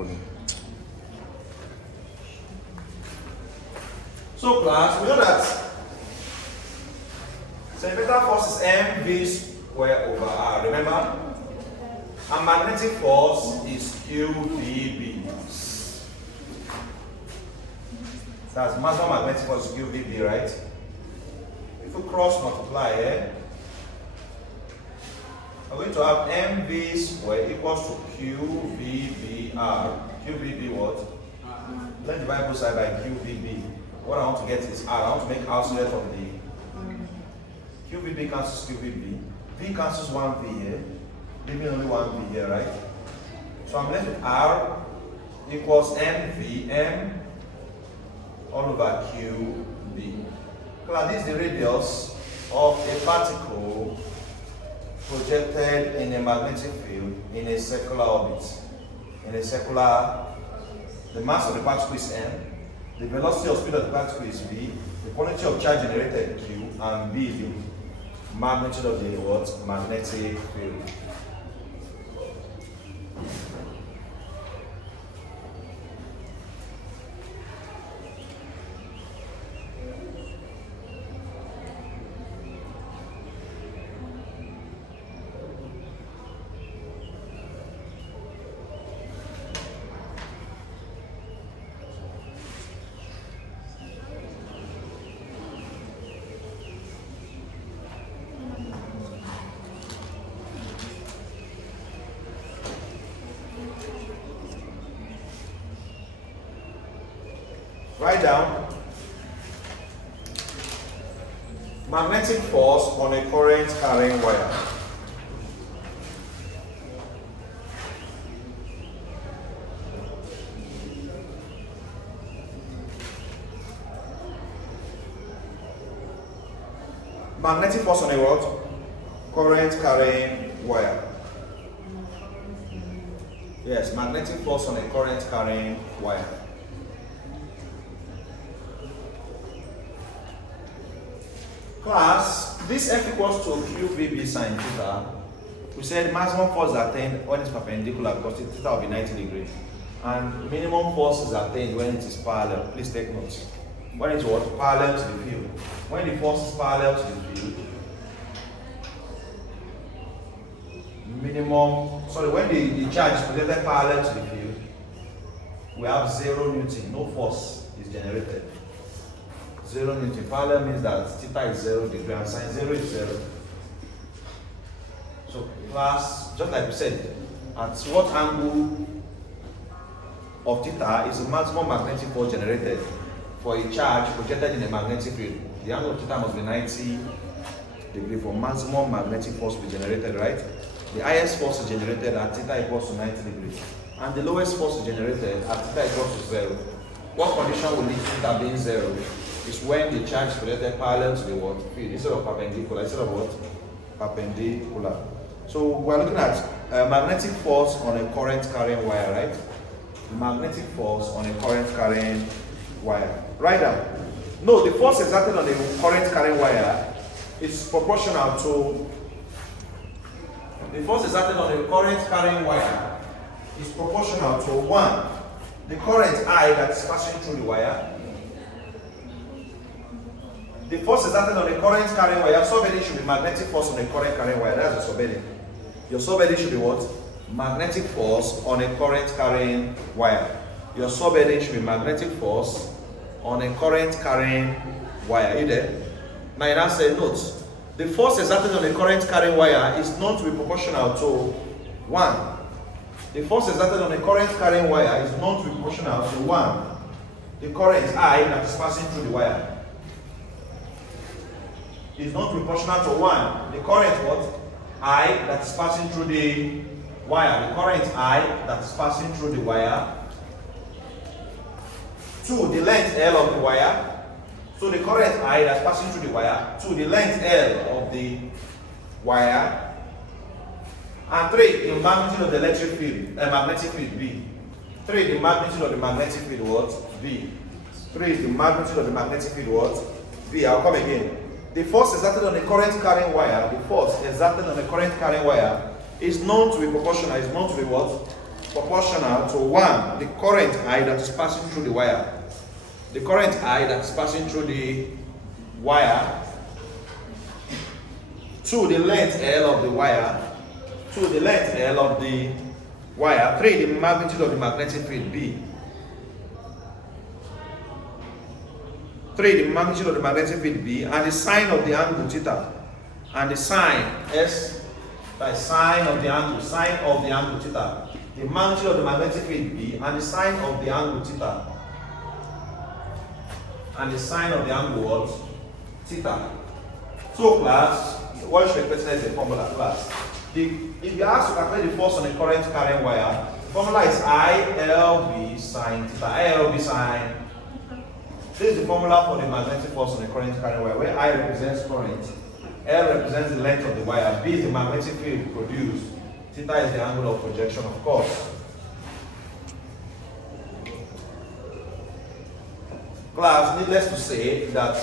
acronym. So class, we know that centripetal force is mv squared over r. Remember? And magnetic force is qvb. That's maximum magnetic force is qvb, right? If we cross multiply here, we're going to have mv squared equals to qvbr. qvb what? Let's divide both sides by qvb. What I want to get is r. I want to make r squared from the qvb cancels qvb. V cancels one v here, leaving only one v here, right? So I'm left with r equals mvm all over qb. This is the radius of a particle projected in a magnetic field in a circular orbit. In a circular, the mass of the particle is m, the velocity or speed of the particle is v, the quantity of charge generated q, and b is the magnitude of the what? Magnetic field. Write down magnetic force on a current carrying wire. Magnetic force on a what? Current carrying wire. Yes, magnetic force on a current carrying wire. Class, this F equals to QVB sine theta. We said maximum force is attained when it's perpendicular because theta will be 90 degrees. And minimum force is attained when it is parallel. Please take notes. When it's what? Parallel to the field. When the force is parallel to the field, when the charge is projected parallel to the field, we have 0 Newton, no force is generated. 0 Newton. Parallel means that theta is 0 degree and sine 0 is 0. So class, just like we said, at what angle of theta is the maximum magnetic force generated for a charge projected in a magnetic field? The angle of theta must be 90 degrees for maximum magnetic force to be generated, right? The highest force is generated at theta equals to 90 degrees. And the lowest force is generated at theta equals to 0. What condition will lead to theta being 0? Is when the charge is projected parallel to the what? Field instead of perpendicular. Instead of what? Perpendicular. So we're looking at magnetic force on a current carrying wire, right? Magnetic force on a current carrying wire. Write down. No, the force exerted on the current carrying wire is proportional to the force exerted on the current carrying wire is proportional to 1. The current I that is passing through the wire. The force exerted on the current carrying wire, your subheading should be magnetic force on the current carrying wire. That's your subheading. Your subheading should be what? Magnetic force on a current carrying wire. Your subheading should be magnetic force on a current carrying wire. Are you there? Now you now say, note, the force exerted on the current carrying wire is known to be proportional to 1. The force exerted on the current carrying wire is known to be proportional to 1. The current I that is passing through the wire is not proportional to 1. The current what? I that is passing through the wire. The current I that is passing through the wire. 2. The length L of the wire. So the current I that's passing through the wire. 2. The length L of the wire. And 3. The magnitude of the electric field. Magnetic field B. 3. The magnitude of the magnetic field what? B. 3 is the magnitude of the magnetic field what? B. I'll come again. The force exerted on the current carrying wire, is known to be proportional, is known to be what? proportional to 1, the current I that is passing through the wire. The current I that is passing through the wire, 2, the length L of the wire, 2, the length L of the wire, 3, the magnitude of the magnetic field B. 3, the magnitude of the magnetic field B, and the sine of the angle theta. And the sine S, by sine of the angle theta. The magnitude of the magnetic field B, and the sine of the angle theta. And the sine of the angle what? Theta. So class, what you should represent is a formula class. If you ask to calculate the force on a current carrying wire, the formula is ILB sine theta. ILB sine. This is the formula for the magnetic force on a current carrying wire, where I represents current, L represents the length of the wire, B is the magnetic field produced, theta is the angle of projection, of course. Class, needless to say that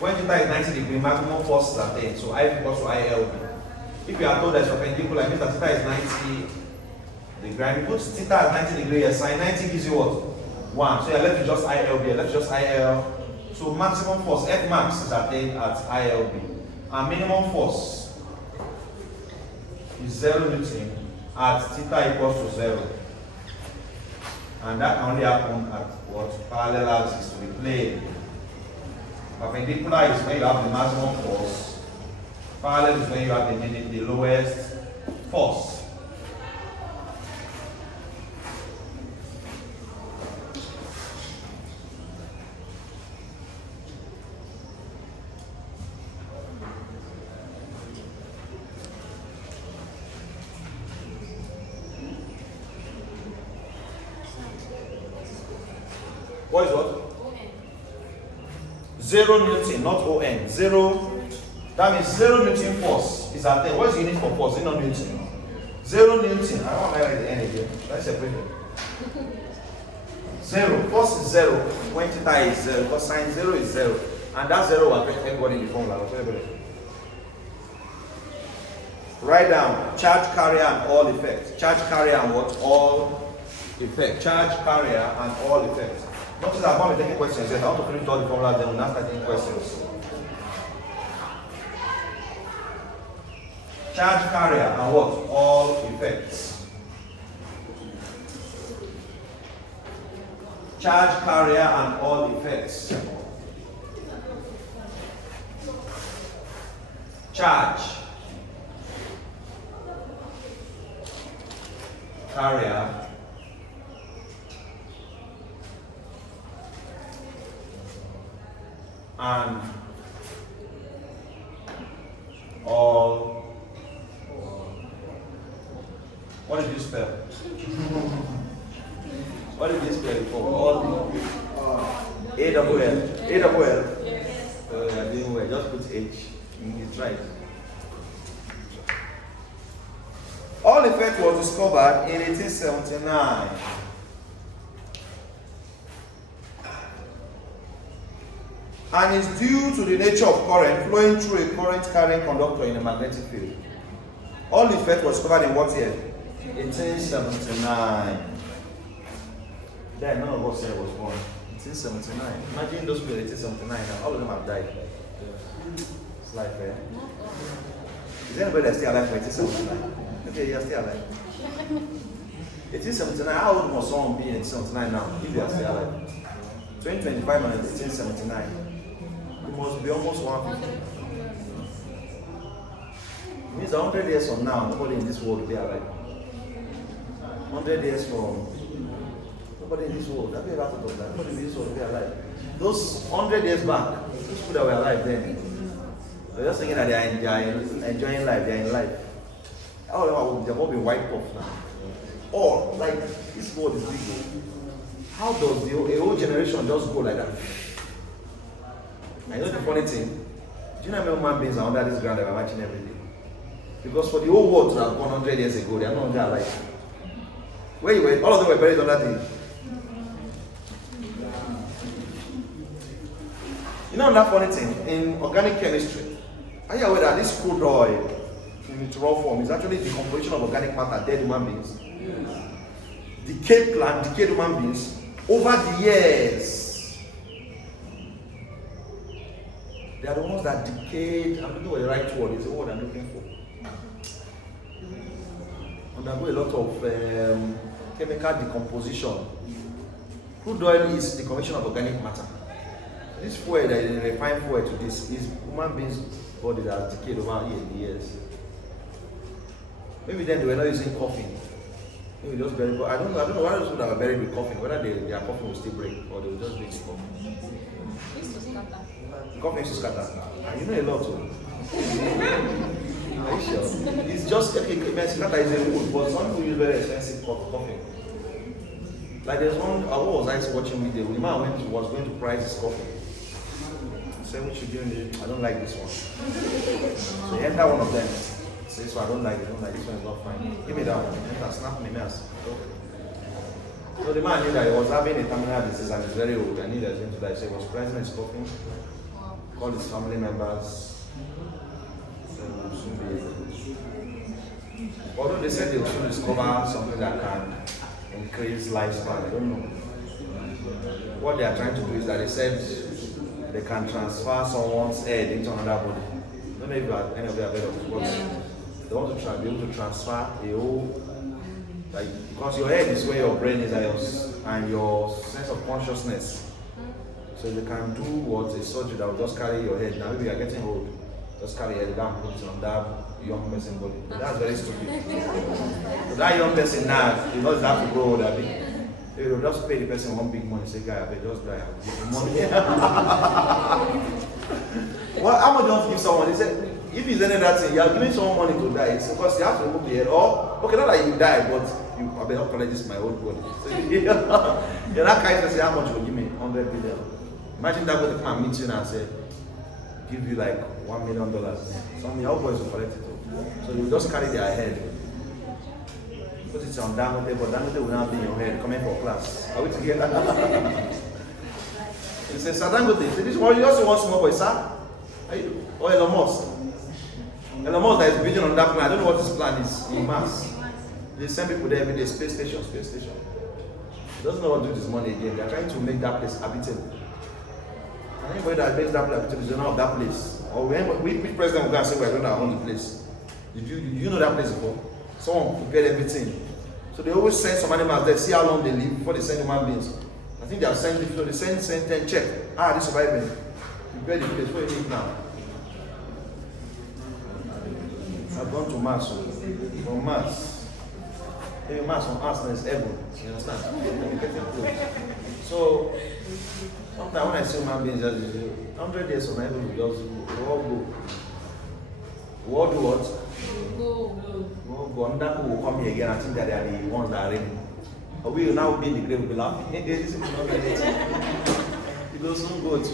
when theta is 90 degrees, maximum force is attained, so I equals to ILB. If you are told that it's perpendicular, it means that theta is 90 degrees. If you put theta as 90 degrees, sine 90 gives you what? 1. So you're left with just ILB, you're left with just IL. So maximum force, F max is attained at ILB. And minimum force is 0 Newton at theta equals to 0. And that can only happen at what? Parallel axis to the plane. Perpendicular is when you have the maximum force. Parallel is when you have the lowest force. What is what? ON. 0 Newton, not ON. 0. That means 0 Newton force is at 10. What is the unit for force? Is it not Newton? 0 Newton. I want to write the N again. Let's separate it. 0. Force is 0 when theta is 0. Because sine 0 is 0. And that 0 will affect everybody in the formula. Write down charge carrier and all effect. Charge carrier and what? All effect. Charge carrier and all effect. Notice that I'm taking questions. Yes, I want to finish all the formulas, then we'll not start taking questions. Charge carrier and what? All effects. Charge carrier and all effects. Charge carrier and all. What did you spell? What did you spell before? All A-double-L. A-double-L. You're doing well. Just put H. It's right. All effect was discovered in 1879. And is due to the nature of current flowing through a current carrying conductor in a magnetic field. All effect was discovered in what year? 1879. Then none of us here was born. 1879. Imagine those people in 1879 now, all of them have died. It's like fair. Is there anybody that's still alive for 1879? Okay, you're still alive. 1879, how old must someone be in 1879 now if they are still alive? 2025 and 1879. It must be almost 150. It means 100 years from now, nobody in this world will be alive. 100 years from nobody in this world, have you ever thought of that? Nobody in this world will be alive. Those 100 years back, those people that were alive then, they're just thinking that they are enjoying life, they are in life. All of them have all been wiped off now. Or, like, this world is big. How does a whole generation just go like that? I know the funny thing. Do you know how many human beings are under this ground that we're watching every day? Because for the whole world to have gone 100 years ago, they are not there alive. Where you were, all of them were buried under the. You know that funny thing in organic chemistry? Are you aware that this crude oil in its raw form is actually the composition of organic matter, dead human beings? decayed plant, decayed human beings over the years. They are the ones that decayed. I'm looking for the right word. It's the word I'm looking for. Undergo a lot of chemical decomposition. Crude oil is the composition of organic matter. This fuel that is refined fuel to this is human beings' body that has decayed over years. Maybe then they were not using coffin. Maybe just bury. I don't know why those people that were buried with coffin, whether their coffin will still break or they will just break the coffin. The coffin used to scatter. And you know a lot too. Are you sure? It's just okay, scatter is a wood, but some people use very expensive coffin. Like there's one, I was watching video, the man was going to price his coffin. He said, what you doing? I don't like this one. So he entered one of them. He says, so I don't like this one is not fine. Give me that one. He can snap me mess. So the man knew that he was having a terminal disease and he's very old and he was going to die. So he was pricing his coffin, called his family members. So we'll soon be able. Although they said they will soon discover something that can increase lifespan, I don't know. What they are trying to do is that they said they can transfer someone's head into another body. I don't know if any of you have heard of it, but they want to be able to transfer a whole, like, because your head is where your brain is and your sense of consciousness. So they can do what a surgery that will just carry your head. Now maybe you are getting old, just carry your head down, put it on that young person body. That's very stupid. So that young person now, he doesn't have to grow old a bit. They will just pay the person one big money, say, guy, I just die, I'll give you money. Well, how much do you want to give someone? He said, if he's any that thing, you are giving someone money to die. It's because you have to remove the head. Or, okay, not that you die, but you I better collect this my old body. So you're that kind of say, how much will you give me? 100 billion. Imagine that would come and meet you and say, give you like $1 million. Some of your boys will collect it. So you just carry their head. Put it on Dangote, but Dangote will not be in your head coming for class. Are we together? He says, Sir Dangote, this one you also want small boy, sir? Are you? Or Elon Musk? Elon Musk that is building on that plan. I don't know what his plan is in Mars. They send people there every day, space station. He doesn't know what to do with his money again. They are trying to make that place habitable. And anybody that makes that place habitable is the owner of that place. Or which president will go and say, we're going to own the place? Did you know that place before? Someone prepared everything. So they always send some animals there, see how long they live before they send human beings. I think they have sent it, so they send 10 check. This surviving. Prepare the place. Where you live now? I've gone to Mars. From Mars. Hey, Mars from us now is heaven. You understand? So sometimes when I see human beings, 100 years from heaven, we all go. We all do what? Go. And that will come here again. I think that they are the ones that are reigning. But we will now be in the grave, we'll be laughing. It doesn't go to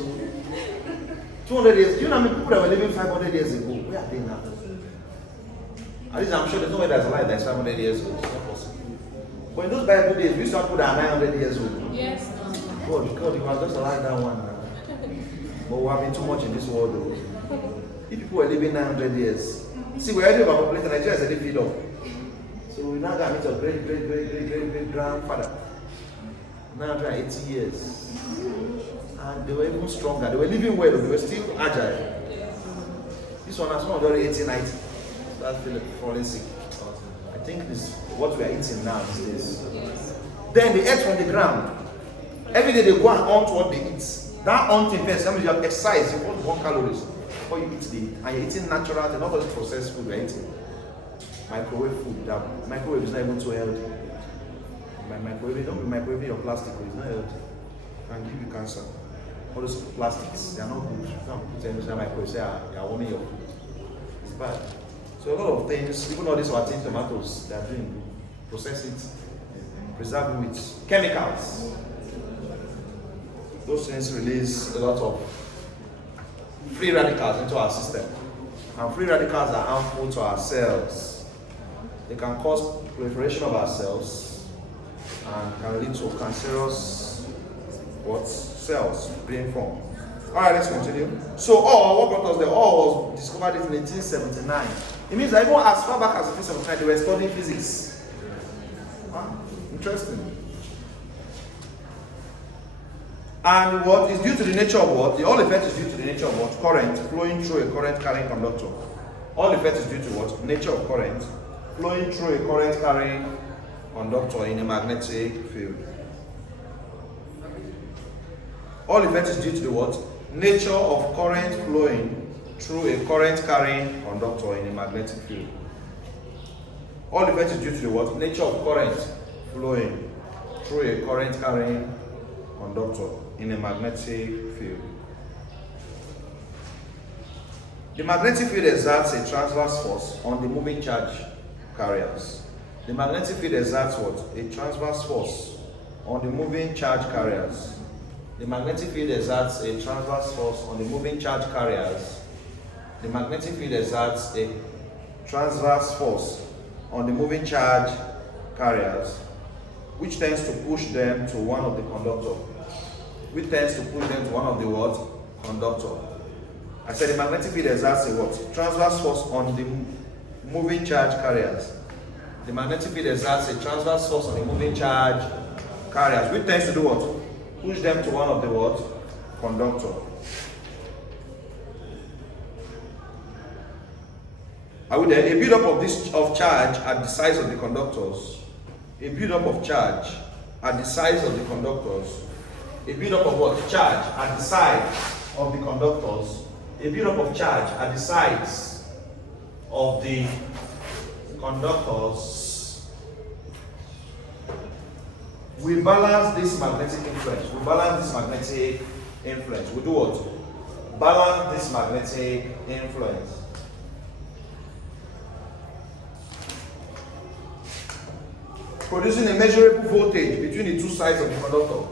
200 years. Do you know how many people that were living 500 years ago? Where are they now? At least I'm sure there's no way there's a life that's 500 years old. It's not possible. But in those Bible days, we used to have people that are 900 years old. Yes. God, you must just allow that one now. But we're having too much in this world though. If people were living 900 years, see, we're already overpopulated. Nigeria is already filled up. So we now got to meet a great grandfather. 980 years. And they were even stronger. They were living well, they were still agile. This one has one already 1890. That's falling sick. I think this what we are eating now these days. Yes. Then they eat from the ground. Every day they go and hunt what they eat. That hunting first, that means you have exercise, you want 1 calories before you eat the and you're eating natural, and not just processed food you're eating. Microwave food. That microwave is not even too healthy. Microwave, don't be microwaving your plastic, it's not healthy. It can give you cancer. All those plastics, they are not good. You can't put them in the microwave, say you are warming your food. It's bad. So a lot of things, even all these rotten tomatoes, they are doing, process it, preserve it with chemicals. Those things release a lot of free radicals into our system. And free radicals are harmful to our cells. They can cause proliferation of our cells and can lead to cancerous cells being formed. Alright, let's continue. So what brought us there? Was discovered in 1879. It means that even as far back as 1879, they were studying physics. In Interesting. And what is due to the nature of what? The Hall effect is due to the nature of what? Current flowing through a current carrying conductor. Hall effect is due to what? Nature of current flowing through a current carrying conductor in a magnetic field. Hall effect is due to the what? Nature of current flowing through a current carrying conductor in a magnetic field. Hall effect is due to the what? Nature of current flowing through a current carrying conductor in a magnetic field. The magnetic field exerts a transverse force on the moving charge carriers. The magnetic field exerts what? A transverse force on the moving charge carriers. The magnetic field exerts a transverse force on the moving charge carriers. The magnetic field exerts a transverse force on the moving charge carriers, which tends to push them to one of the conductor. Which tends to push them to one of the what? Conductor. I said the magnetic field exerts a what? Transverse force on the moving charge carriers. The magnetic field exerts a transverse force on the moving charge carriers, which tends to do what? Push them to one of the what? Conductor. Are we there? A build-up of charge at the size of the conductors. A build-up of charge at the size of the conductors. A build-up of what? Charge at the side of the conductors. A build-up of charge at the sides of the conductors. We balance this magnetic influence. We balance this magnetic influence. We do what? Balance this magnetic influence. Producing a measurable voltage between the two sides of the conductor.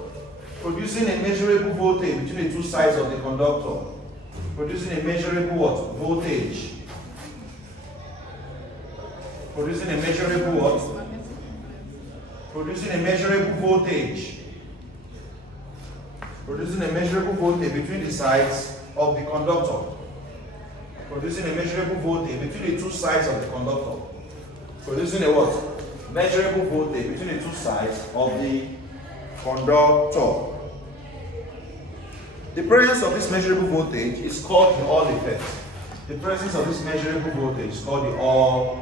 Producing a measurable voltage between the two sides of the conductor. Producing a measurable what? Voltage. Producing a measurable what? Producing a measurable voltage. Producing a measurable voltage between the sides of the conductor. Producing a measurable voltage between the two sides of the conductor. Producing a what? Measurable voltage between the two sides of the conductor. The presence of this measurable voltage is called the Hall effect. The presence of this measurable voltage is called the Hall.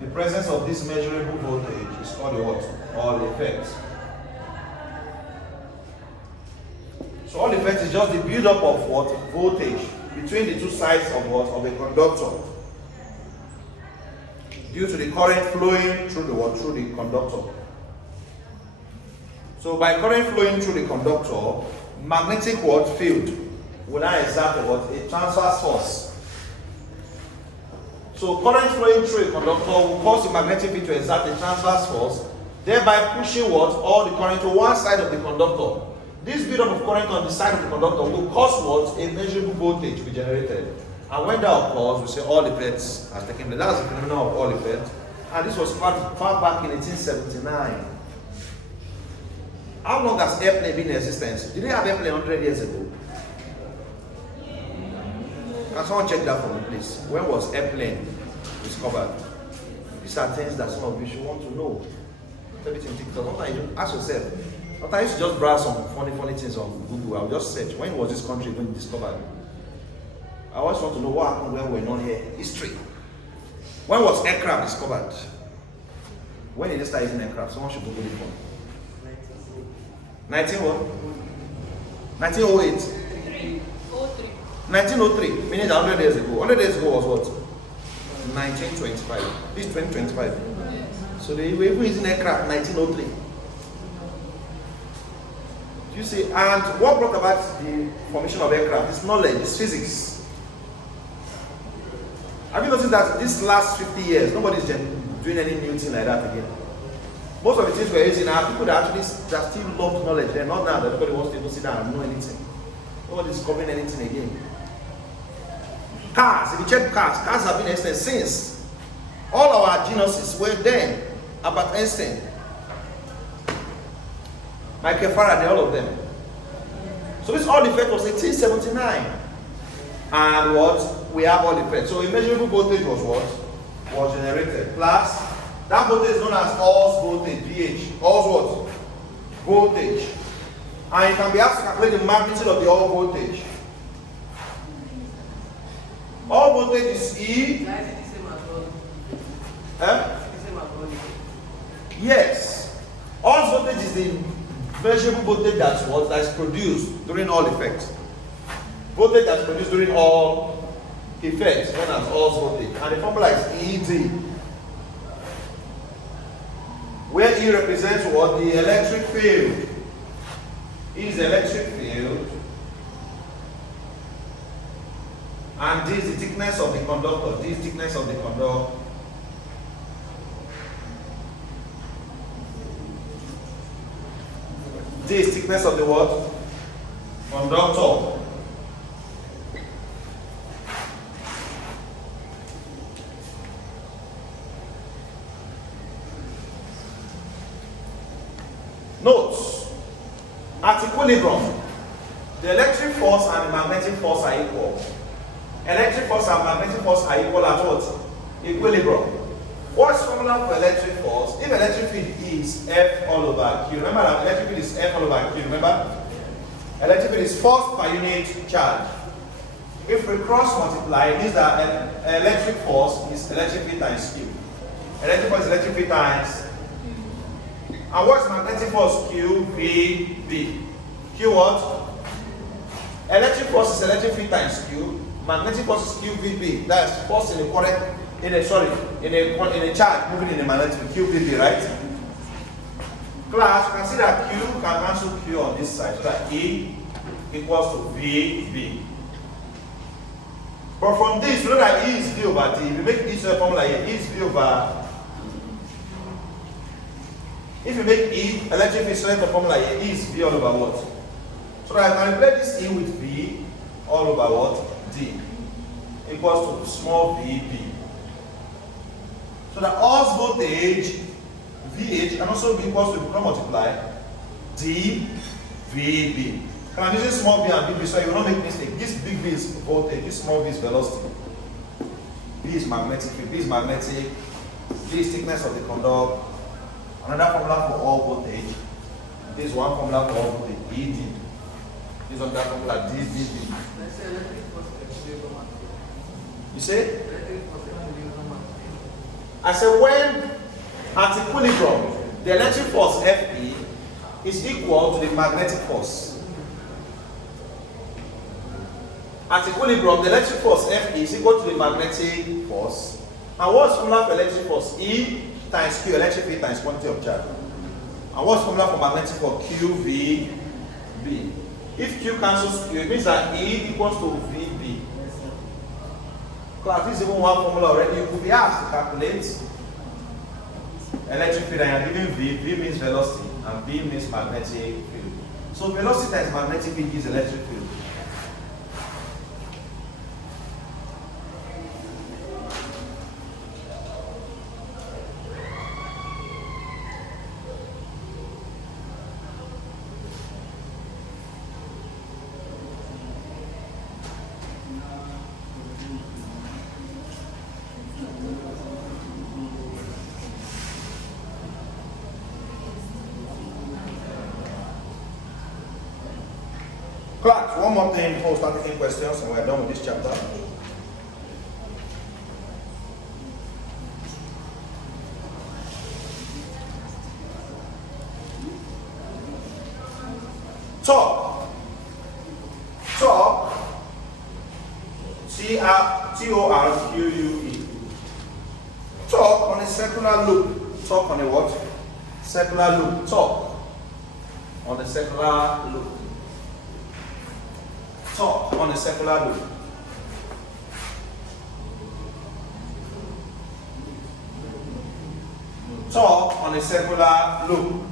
The presence of this measurable voltage is called the what? Hall effect. So Hall effect is just the build-up of what? Voltage between the two sides of what? Of a conductor, due to the current flowing through the what? Through the conductor. So by current flowing through the conductor, magnetic what? Field will now exert what? A transverse force. So current flowing through a conductor will cause the magnetic field to exert a transverse force, thereby pushing what? All the current to one side of the conductor. This buildup of current on the side of the conductor will cause what? A measurable voltage to be generated. And when that occurs, we say Hall effects has taken place. That's the phenomenon of Hall effect. And this was far back in 1879. How long has airplane been in existence? Did they have airplane 100 years ago? Can someone check that for me, please? When was airplane discovered? These are things that some of you should want to know. Everything TikTok. Sometimes you ask yourself. Sometimes you just browse some funny things on Google. I'll just search. When was this country being discovered? I always want to know what happened when we're not here. History. When was aircraft discovered? When did they start using aircraft? Someone should Google it for me. 1908. 1903, meaning 100 years ago. 100 years ago was what? 1925. This is 2025. So they were even using aircraft 1903. You see, and what brought about the formation of aircraft? It's knowledge, it's physics. Have you noticed that this last 50 years, nobody's doing any new thing like that again? Most of the things we're using are people that actually that still love knowledge. They're not now that everybody wants to even sit down and know anything. Nobody's covering anything again. Cars, if you check cars have been existing since. All our geniuses were then. Albert Einstein, Michael Faraday, all of them. So this Hall effect was 1879. And what? We have Hall effect. So immeasurable voltage was what? Was generated. Plus That voltage is known as Hall's voltage, VH. Hall's what? Voltage. And it can be asked to calculate the magnitude of the Hall voltage. Hall voltage is E. Yes. Hall's voltage is the measurable voltage that is produced during Hall effect. Voltage that's produced during Hall effect, known as Hall's voltage. And the formula is ED. Where E represents what? The electric field. E is the electric field. And D is the thickness of the conductor. D is thickness of the conductor. D is thickness of the what? Conductor. Notes. At equilibrium, the electric force and the magnetic force are equal. Electric force and magnetic force are equal at what? Equilibrium. What's the formula for electric force? If electric field is F all over Q, remember that electric field is F all over Q, remember? Electric field is force per unit charge. If we cross multiply, it means that electric force is electric field times Q. Electric force is electric field times. And what's magnetic force? Q, V, B. Q what? Electric force is electric field times Q. Magnetic force is Q, V, B. That's force in a current, in a charge moving in a magnetic field, Q, V, B, right? Class, you can see that Q can cancel Q on this side, so that E equals to V, B. But from this, you know that E is V over D. If you make each formula here, E is V over. If you make E, electric field strength of formula here, E is V all over what? So that I can replace this E with V all over what? D equals to small v, B. So the Hall's voltage, VH, can also be equals to, multiply D, V, B. And I'm using small v and big B so you will not make mistake. This big V is voltage, this small v is velocity. B is magnetic field, B is magnetic, D is thickness of the conductor. Another formula for all voltage. This is one formula for all voltage, ED. This is another formula, DVB. You say? I said when at equilibrium, the electric force Fe is equal to the magnetic force. At equilibrium, the electric force Fe is equal to the magnetic force. And what's the formula for electric force? E times Q, electric field times quantity of charge. And what's the formula for magnetic force? Q, V, B. If Q cancels Q, it means that E equals to V, B. Class, this is even one formula already. You could be asked to calculate electric field and you're given V. V means velocity and B means magnetic field. So velocity times magnetic field gives electric field. Class, one more thing before we start taking questions and we're done with this chapter. Torque. T-O-R-Q-U-E. Torque on a circular loop. Torque on a what? Circular loop. Torque on a circular loop. Torque on a circular loop. Torque on a circular loop.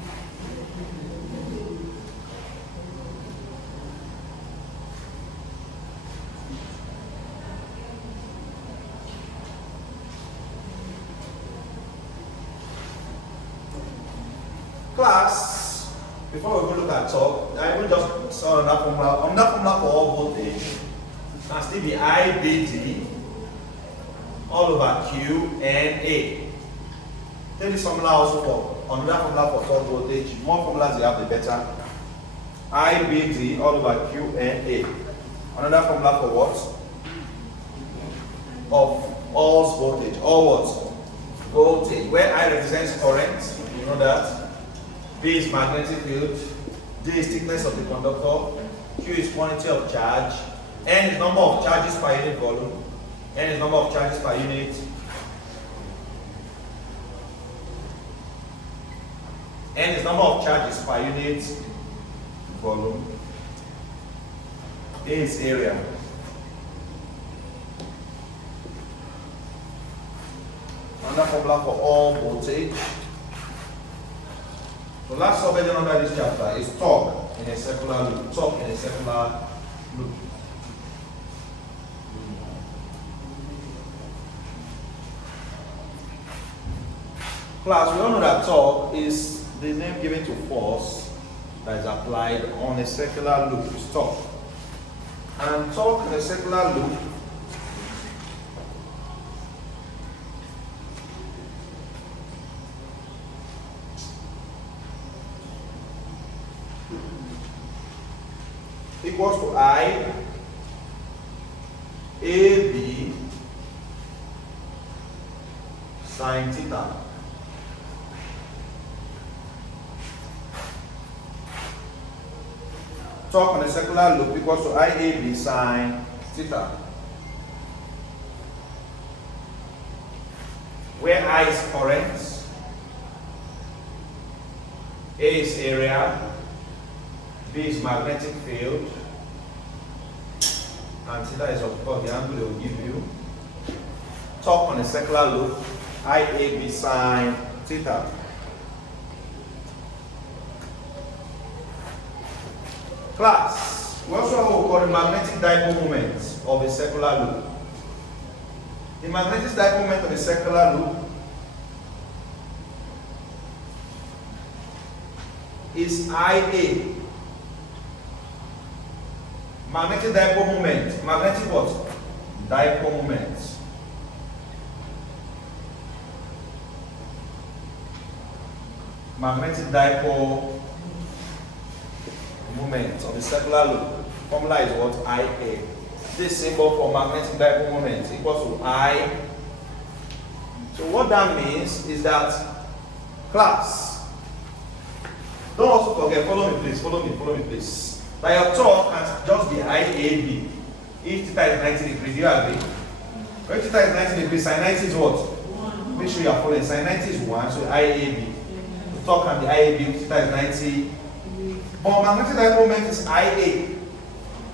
Class, before we go look at torque, I will just saw that formula. On that formula for all voltage, can still be IBD all over Q and A. Take this formula also for another formula for torque voltage. The more formulas you have, the better. IBD all over QNA. Another formula for what? Of all voltage. All what? Voltage. Where I represents current, you know that. B is magnetic field. D is thickness of the conductor. Q is quantity of charge. N is number of charges per unit volume. N is number of charges per unit. N is number of charges per unit volume. A is area. Another formula for all voltage. The last subheading under this chapter is torque in a circular loop. Torque in a circular loop. Class, we all know that torque is the name given to force that is applied on a circular loop. Is torque. And torque in a circular loop equals to I AB sine theta. Torque on a circular loop equals to IAB sine theta. Where I is current, A is area, B is magnetic field, and theta is of course the angle they will give you. Torque on a circular loop, IAB sine theta. Class, we also have what we call the magnetic dipole moment of a circular loop. The magnetic dipole moment of a circular loop is IA. Magnetic dipole moment. Magnetic what? Dipole moment. Magnetic dipole moment of the circular loop. Formula is what? IA. This symbol for magnetic dipole moment equals to I. So what that means is that, class, don't also forget, follow me please, that your torque can just be IAB. If theta is 90 degrees, do you agree? When theta is 90 degrees, sin 90 is what? Make sure you are following. Sin 90 is 1, so IAB. The torque can be IAB if theta is 90. But magnetic dipole moment is IA.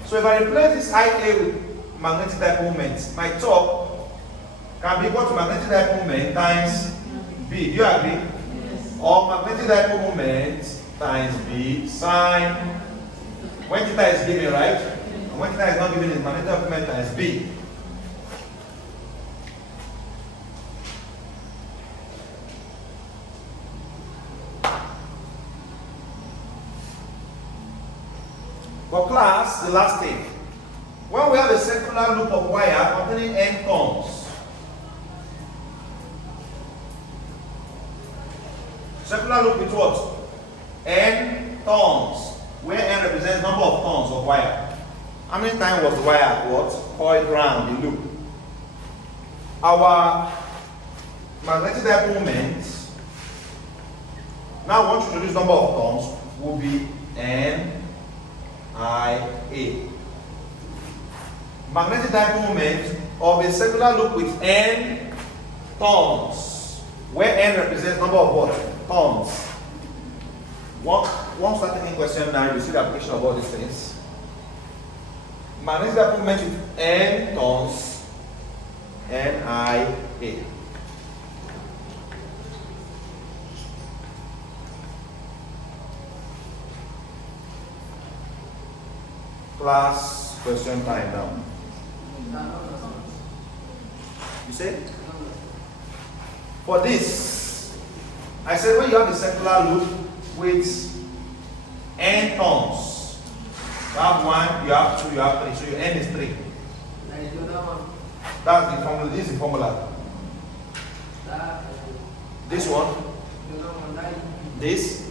So if I replace this IA with magnetic dipole moment, my torque can be equal to magnetic dipole moment times B. Do you agree? Yes. Or magnetic dipole moment times B sine. When theta is given, right? And when theta is not given, it's magnetic dipole moment times B. For class, the last thing. When we have a circular loop of wire containing N turns, circular loop with what? N turns, where N represents number of turns of wire. How many times was the wire what? Coiled round the loop. Our magnetic dipole moment, now once you introduce number of turns, will be N IA. Magnetic dipole moment of a circular loop with N turns, where N represents number of what? Turns. One starting question now, you see the application of all these things. Magnetic dipole moment with N turns, NIA. Class question time now. You say? For this, I said when you have the circular loop with N turns, you have 1, you have 2, you have 3, so your N is 3. That's the formula. This is the formula. This one? This?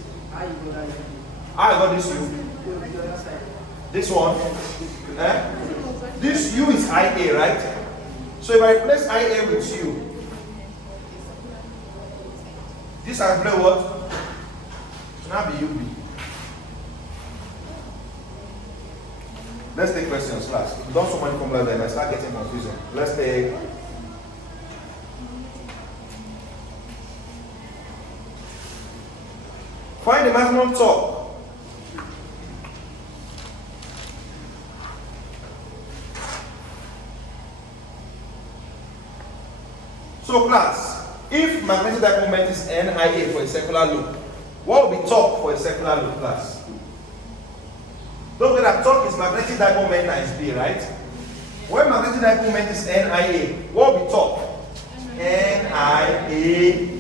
I got this U. This one? This U is IA, right? So if I replace IA with U, this I play what? So now be UB. Let's take questions class. Don't so many come like that, I start getting confusing. Let's take. Find the maximum torque. So class, if magnetic dipole moment is NIA for a circular loop, what will be torque for a circular loop, class? Don't forget that torque is magnetic dipole moment times B, right? When magnetic dipole moment is NIA, what will be torque? NIAB.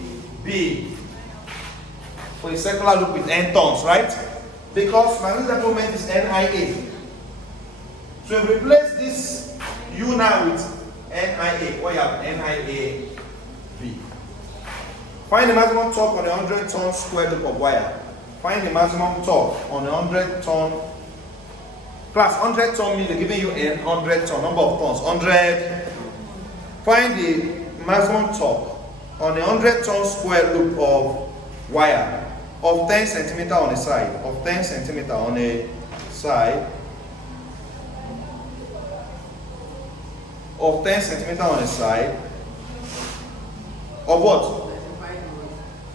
For a circular loop with N turns, right? Because magnetic dipole moment is NIA. So if we replace this U now with NIA, what you have? NIAB. Find the maximum torque on a 100-ton square loop of wire. Find the maximum torque on a 100-ton. Class, 100-ton means they're giving you N 100-ton, number of tons, 100. Find the maximum torque on a 100-ton square loop of wire of 10 centimeter on a side, of 10 centimeter on a side, of 10 centimeter on a side, of what?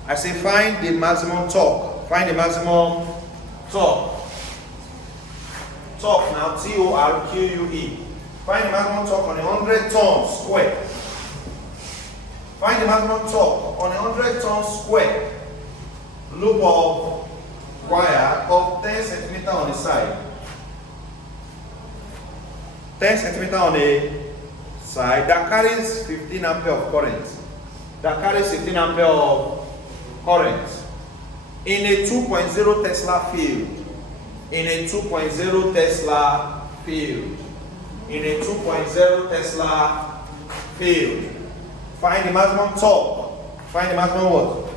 I say find the maximum torque. Find the maximum torque. Torque now, T-O-R-Q-U-E. Find the maximum torque on a 100-ton square. Find the maximum torque on a 100-ton square loop of wire of 10 centimeter on the side. 10 centimeter on a side that carries 15 ampere of current. That carries 15 ampere of current in a 2.0 Tesla field. In a 2.0 Tesla field. In a 2.0 Tesla field. Find the maximum torque. Find the maximum what?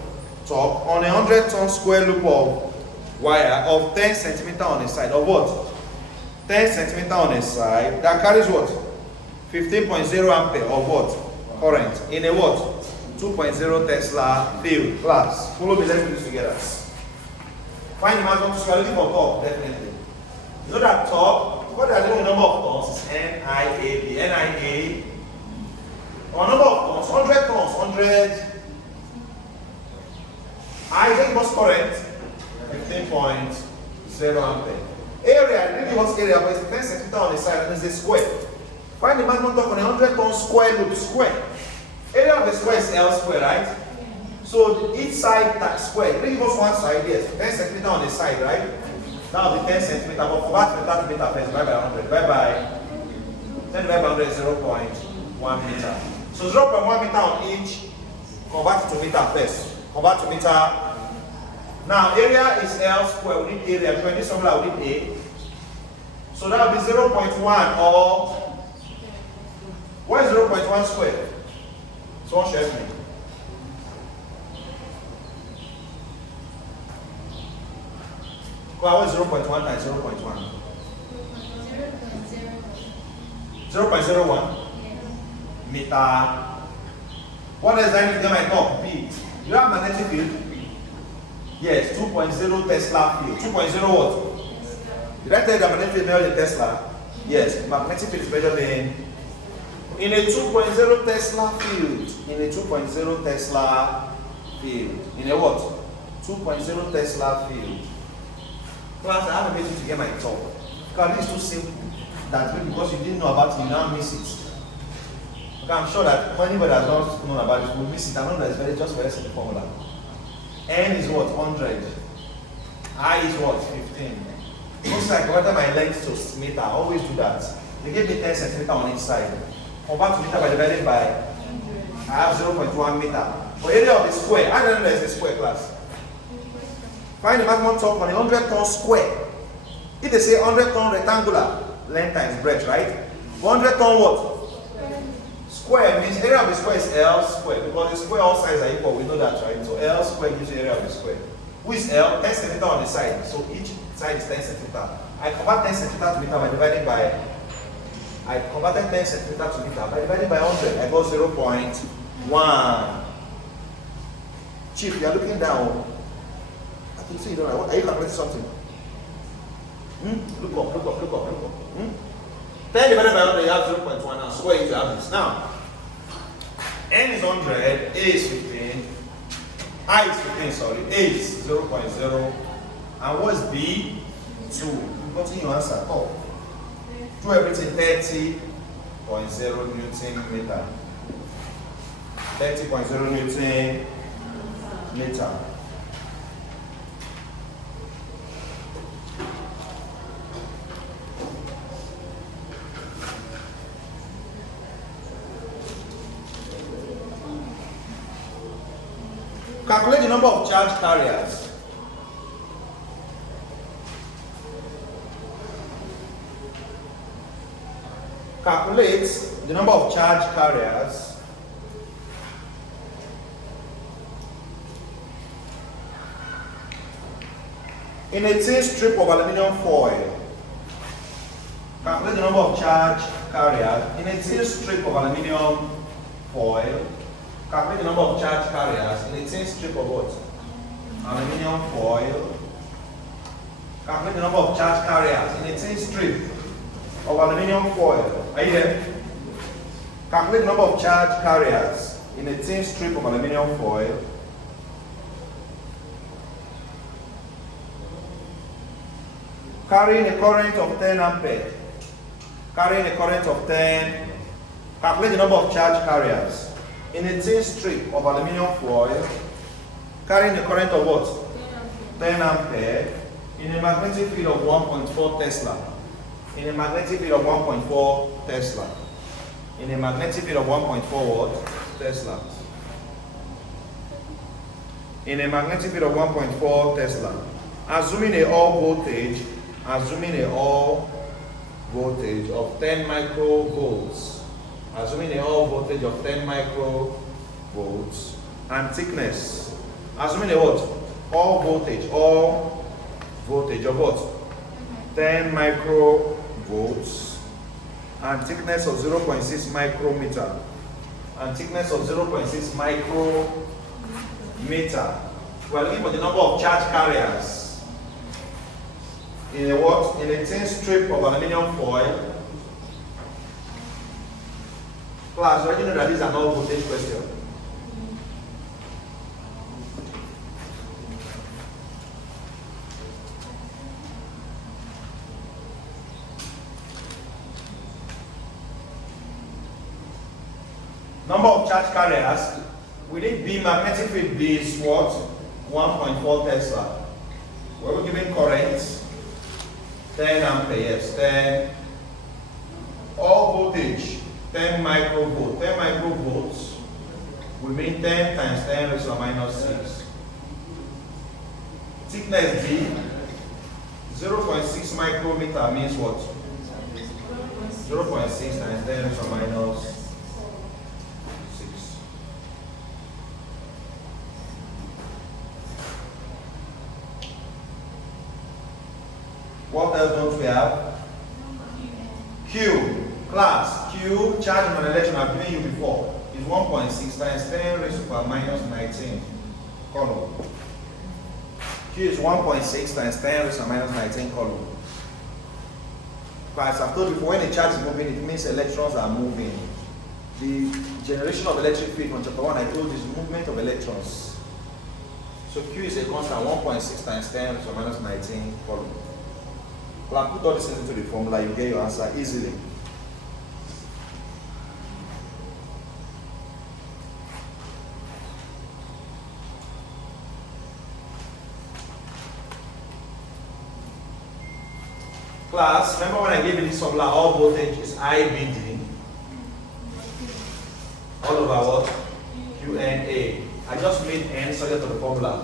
Torque on a 100-ton square loop of wire of 10 centimeter on the side. Of what? 10 centimeter on a side that carries what? 15.0 ampere of what? Current. In a what? 2.0 Tesla field. Class. Follow me, let's do this together. Find the maximum square looking for torque, definitely. You know that torque, what they are doing with number of tons is NIAB. NIA. Or number of tons, 100 tons, 100. I think what's current? 15.0 ampere. Area, really what's area, but it's 10 centimeter on the side and it's a square. Find the maximum torque on a 100-ton square loop, square. Area of the square is L square, right? So each side that square, really give us one side, yes, 10 centimeter on the side, right? That will be 10 centimeter, but convert to that meter first, divide by 100, divide by 10 divided by 100 is 0.1 meter. So 0.1 meter on each, convert to meter first, convert to meter. Now area is L square, we need area, because this formula we need A. So that will be 0.1 or, what is 0.1 square? Someone share me. What is 0.1 times 0.1? 0.01 meter. What does that mean? My talk? B. You have magnetic field? Yes, 2.0 Tesla field. 2.0 what? Did I tell you that magnetic field is measured in Tesla? Yes, magnetic field is measured in a 2.0 Tesla field. In a 2.0 Tesla field. In a what? 2.0 Tesla field. Class, I have a message to get my talk. Because this is too simple. That because you didn't know about it, you now miss it. Okay, I'm sure that anybody has not known about it will miss it. I know that it's very just very simple formula. N is what? 100. I is what? 15. Looks like whether my length to meter, I always do that. They give me 10 centimeter on each side. Convert to meter by divided by, I have 0.1 meter. For area of the square, I don't know there's a square, class. Find the maximum torque on a 100-ton square. If they say 100-ton rectangular, length times breadth, right? 100-ton what? Square means area of the square is L square because the square all sides are equal. We know that, right? So L square gives you area of the square. Who is L? 10 centimeter on the side. So each side is 10 centimeter. I convert 10 centimeter to meter by dividing by. I converted 10 centimeter to meter by dividing by 100. I got 0.1. Chief, you are looking down. I think you don't know. Are you calculating something? Look up. 10 divided by 100, you have 0.1 now. So where you have this? Now, N is 100, A is 15, I is 15, sorry, A is 0.0, and what is B? 2. You got in your answer. Oh. Do everything 30.0 Newton meter. 30.0 Newton meter. Calculate the number of charge carriers. Calculate the number of charge carriers in a thin strip of aluminum foil. Calculate the number of charge carriers in a thin strip of aluminum foil. Calculate the number of charge carriers in a thin strip of what? Aluminum foil. Calculate the number of charge carriers in a thin strip of aluminum foil. Are you there? Calculate the number of charge carriers in a thin strip of aluminum foil. Carrying a current of 10 ampere. Carrying a current of 10. Calculate the number of charge carriers in a thin strip of aluminum foil, carrying a current of what? 10 ampere in a magnetic field of 1.4 Tesla. In a magnetic field of 1.4 Tesla. In a magnetic field of 1.4 what? Tesla. In a magnetic field of 1.4 Tesla. Assuming a all voltage of 10 microvolts. Assuming a all voltage of 10 microvolts and thickness. Assuming a what? All voltage of what? 10 microvolts and thickness of 0.6 micrometer. And thickness of 0.6 micrometer. We are looking for the number of charge carriers in a what? In a thin strip of aluminum foil. Class, you already know that this is an all voltage question. Number of charge carriers. We need B, magnetic field B is what? 1.4 Tesla. We're given current 10 ampere, yes, 10. All voltage 10 microvolts. 10 microvolts will mean 10 times 10 raised to the minus 6. Thickness D, 0.6 micrometer means what? 0.6 times 10 raised to the minus 6. What else don't we have? Q. Class, Q, charge on an electron, I've given you before, is 1.6 times 10 raised to the minus 19 column. Q is 1.6 times 10 raised to the minus 19 column. Class, I've told you before, when a charge is moving, it means electrons are moving. The generation of electric field from chapter 1, I told you, is movement of electrons. So Q is a constant 1.6 times 10 raised to the minus 19 column. Well, put all this into the formula, you get your answer easily. Class, remember when I gave you this formula, all voltage is IBD. All over what? QNA. I just made N subject of the formula.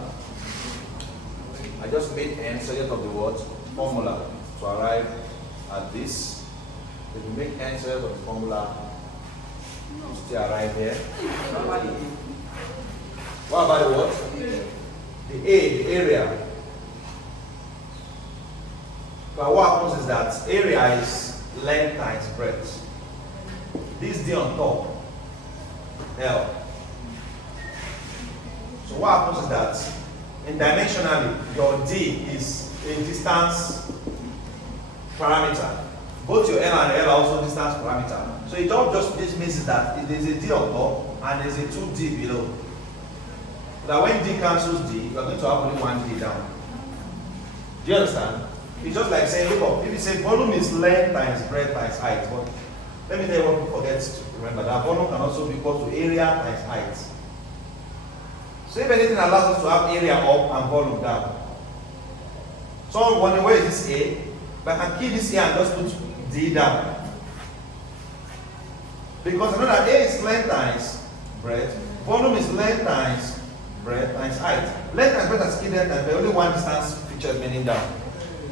I just made N subject of the what? Formula. To arrive at this, if you make N subject of the formula, Still right here. What about the what? The area. But what happens is that area is length times breadth. This D on top, L. So what happens is that in dimensionally, your D is a distance parameter. Both your L and L are also distance parameter. So it all just this means is that there's a D on top and there's a 2D below. So that when D cancels D, you are going to have only one D down. Do you understand? It's just like saying, look up, if you say volume is length times breadth times height, but let me tell you what people forget to remember, that volume can also be equal to area times height. So if anything allows us to have area up and volume down. So wondering where is this A? But I can keep this here and just put D down. Because I know that A is length times breadth, volume is length times breadth times height. Length times breadth is key length times, but only one distance feature meaning down.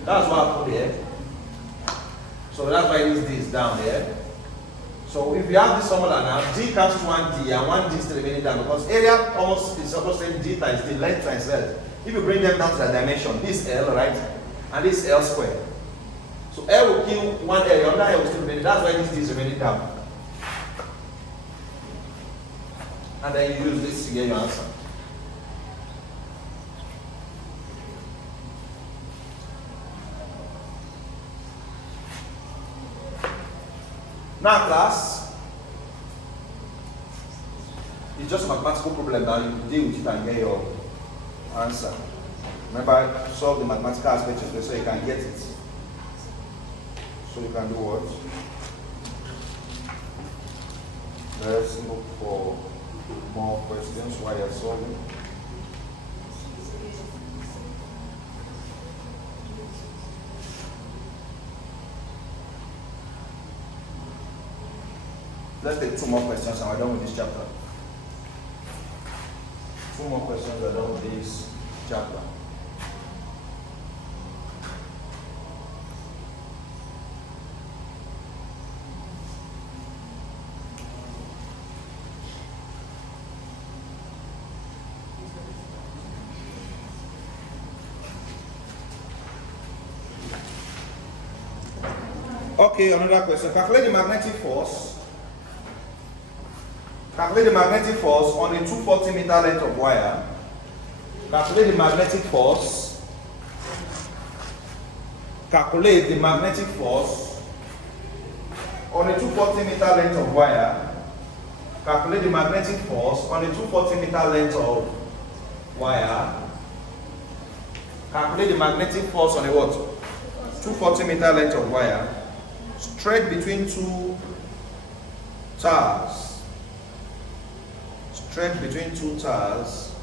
That's what I put here. So that's why this D is down there. So if you have this formula now, D cancels one D and one D is still remaining down because area almost is almost saying D times D, length times length. If you bring them down to the dimension, this L, right? And this L squared. So L will kill one area, another L will still remain. That's why this D is remaining down. And then you use this to get your answer. Now class, it's just a mathematical problem that you deal with it and get your answer. Remember, solve the mathematical aspect so you can get it. So you can do what? Let's look for more questions while you're solving. Let's take two more questions and we're done with this chapter. Two more questions and we're done with this chapter. Okay, another question. Calculate the magnetic force. Calculate the magnetic force on a 240 meter length of wire. Calculate the magnetic force. Calculate the magnetic force on a 240 meter length of wire. Calculate the magnetic force on a 240 meter length of wire. Calculate the magnetic force on a what? 240 meter length of wire. Stretched between two towers. Stretched between two towers.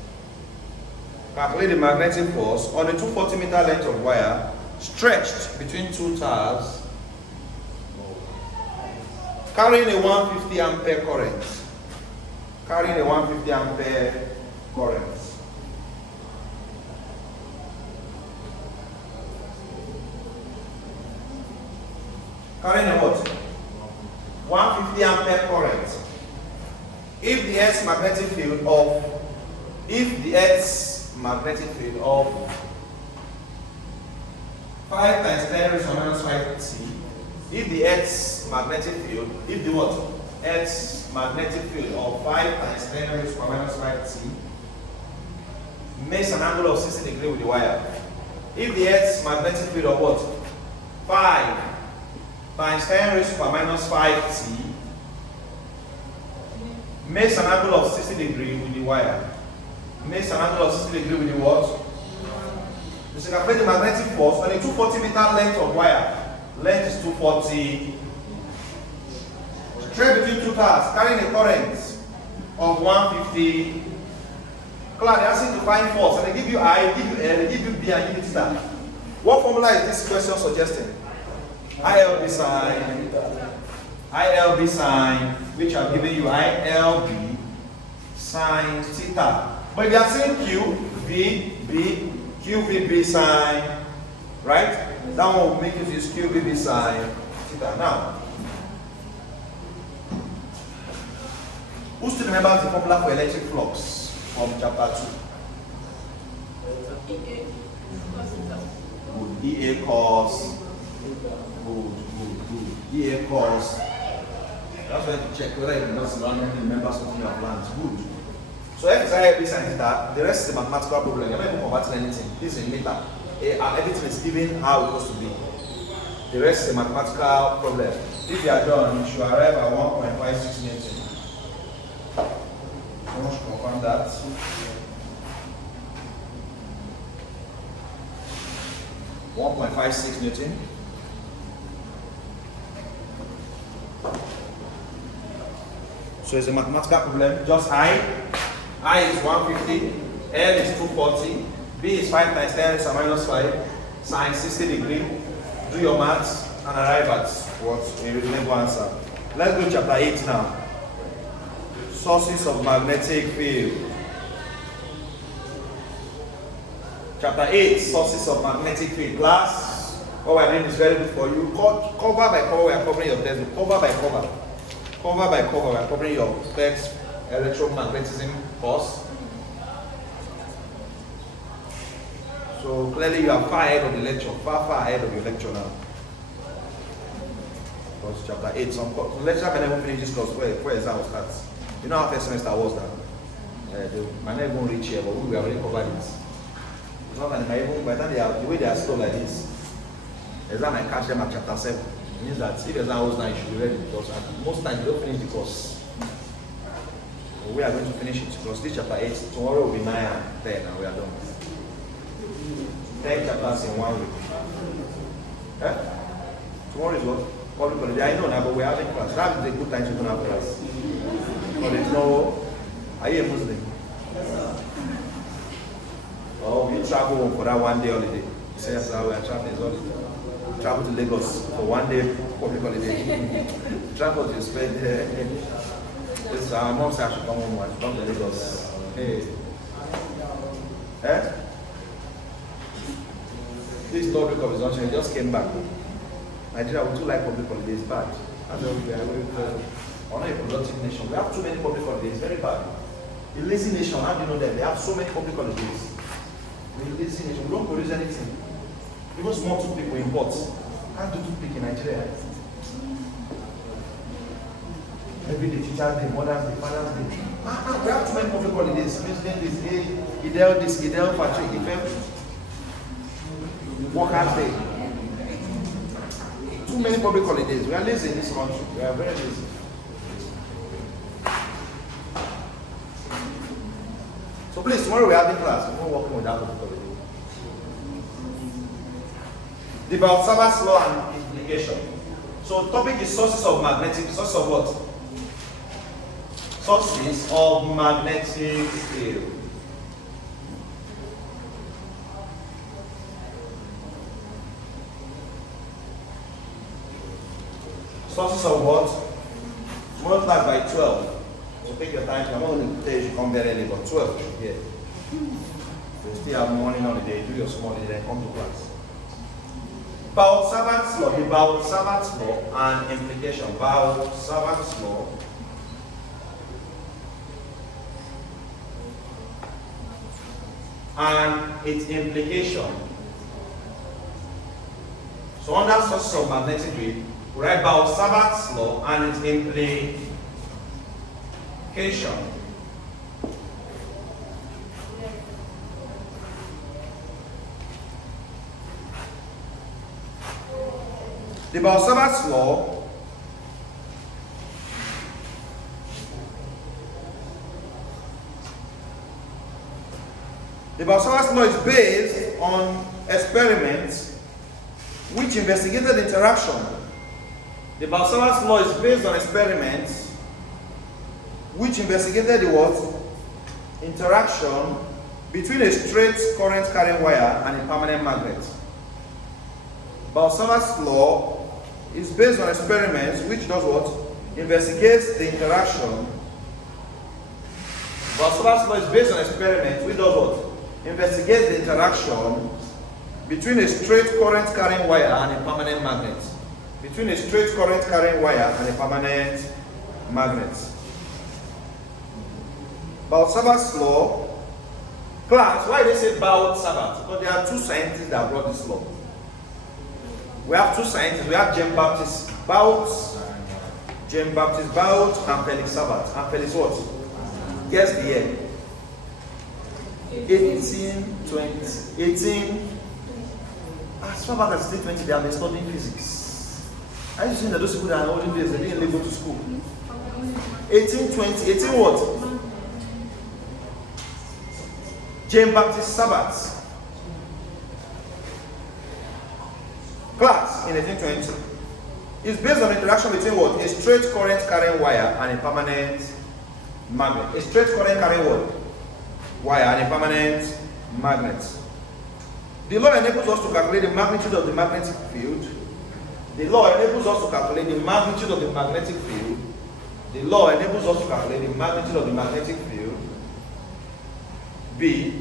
Calculate the magnetic force on a 240 meter length of wire stretched between two towers carrying a 150 ampere current. Carrying a 150 ampere current. Carrying a what? 150 ampere current. If the Earth's magnetic field of 5 times 10 raised to minus 5t, if the Earth's magnetic field, if the what? Earth's magnetic field of 5 times 10 raised to minus 5t makes an angle of 60 degrees with the wire. If the Earth's magnetic field of what? 5 times 10 raised to minus 5t makes an angle of 60 degrees with the wire. Makes an angle of 60 degrees with the what? You can calculate the magnetic force on a 240 meter length of wire. Length is 240. Straight between two towers, carrying a current of 150. Class, they ask you to find force, and they give you I, they give you L, they give you B, and you theta. What formula is this question suggesting? ILB sine, which I've given you ILB sine theta. But if you are saying Q, V, B, Q, V, B sine, right? That one will make it use Q, V, B sine theta. Now, Who still remembers the formula for electric flux from chapter 2? Good. EA cos. Good. EA cos. That's why you check whether you can just randomly remember something you have learned. Good. So if I this and that, the rest is a mathematical problem. You're not even converting anything. This is in meter. Everything is given how it supposed to be. The rest is a mathematical problem. If you are done, you should arrive at 1.56 Newton. I should confirm that. 1.56 Newton. So it's a mathematical problem. Just I is 150, L is 240, B is 5 times 10 is a minus 5, sine 60 degree. Do your maths and arrive at what a reasonable answer. Let's go to chapter 8 now. Sources of magnetic field. Chapter 8, sources of magnetic field. Class, what we're doing is very good for you. Cover by cover, we are covering your textbook. Cover by cover. Cover by cover, we are covering your text electromagnetism course. So clearly you are far ahead of the lecture, far ahead of your lecture now. Because chapter 8, some lecture may not finish this course where exam starts. You know how first semester was that? They might not even reach here, but we have already covered it. It's not that they might even, by the time the way they are still like this, exam might catch them at chapter 7. It means that if exam was now, you should be ready because most times you don't finish the course. So we are going to finish it because this chapter 8, tomorrow will be 9 and 10 and we are done. 10 chapters in 1 week. Tomorrow is what? Public holiday. I know now, but we're having class. That is a good time to have class. But there's no. Are you a Muslim? Oh, you travel home for that 1 day holiday. You say, yes, we are traveling. Travel to Lagos for 1 day public holiday. Travel to spend. This our mom said I should come home and come to Lagos. Hey. This topic of instruction just came back. Nigeria, we do like public holidays, bad. And we are not a productive nation. We have too many public holidays, very bad. A lazy nation, how do you know that? They have so many public holidays. We're a lazy nation, we don't produce anything. Even small toothpick we import. Can't do toothpick in Nigeria. Every day, Teacher's Day, Mother's Day, Father's Day. We have too many public holidays. President is Idel Patrick, Workers' Day. Too many public holidays. We are lazy in this country. We are very lazy. So please, tomorrow we are having class. We're not working without public holiday. The Balsamas law and implication. So topic is sources of magnetic. Sources of what? Sources of magnetic field. Sources of what? Multiply by 12. So take your time. I'm not going to tell you to come very early, but 12 should be here. So you still have morning on the day, do your small day, then come to class. Balsamas law, the Balsamas law and implication. Balsamas law and its implication. So under sources of magnetic field, we write Balsamas law and its implication. The Balsamas law is based on experiments which investigated interaction. The Balsamas law is based on experiments which investigated the what? Interaction between a straight current carrying wire and a permanent magnet. Balsamas law is based on experiments which does what? Investigates the interaction. Balsamas law is based on experiments which does what? Investigates the interaction between a straight current carrying wire and a permanent magnet. Between a straight current carrying wire and a permanent magnet. Balsabat's law. Class, why they say Balsabat? Because there are two scientists that brought this law. We have two scientists. We have Jean-Baptiste Baut, and Felix Sabat. And Felix what? Guess the year. 1820. As far back as 1820, they have been studying physics. I used to think that those people that are olden days, they didn't really go to school. 1820, 18 what? Jean-Baptiste Sabat. Class in 1820 is based on the interaction between what? A straight current carrying wire and a permanent magnet. A straight current carrying what? Wire and a permanent magnet. The law enables us to calculate the magnitude of the magnetic field. The law enables us to calculate the magnitude of the magnetic field. The law enables us to calculate the magnitude of the magnetic field. B.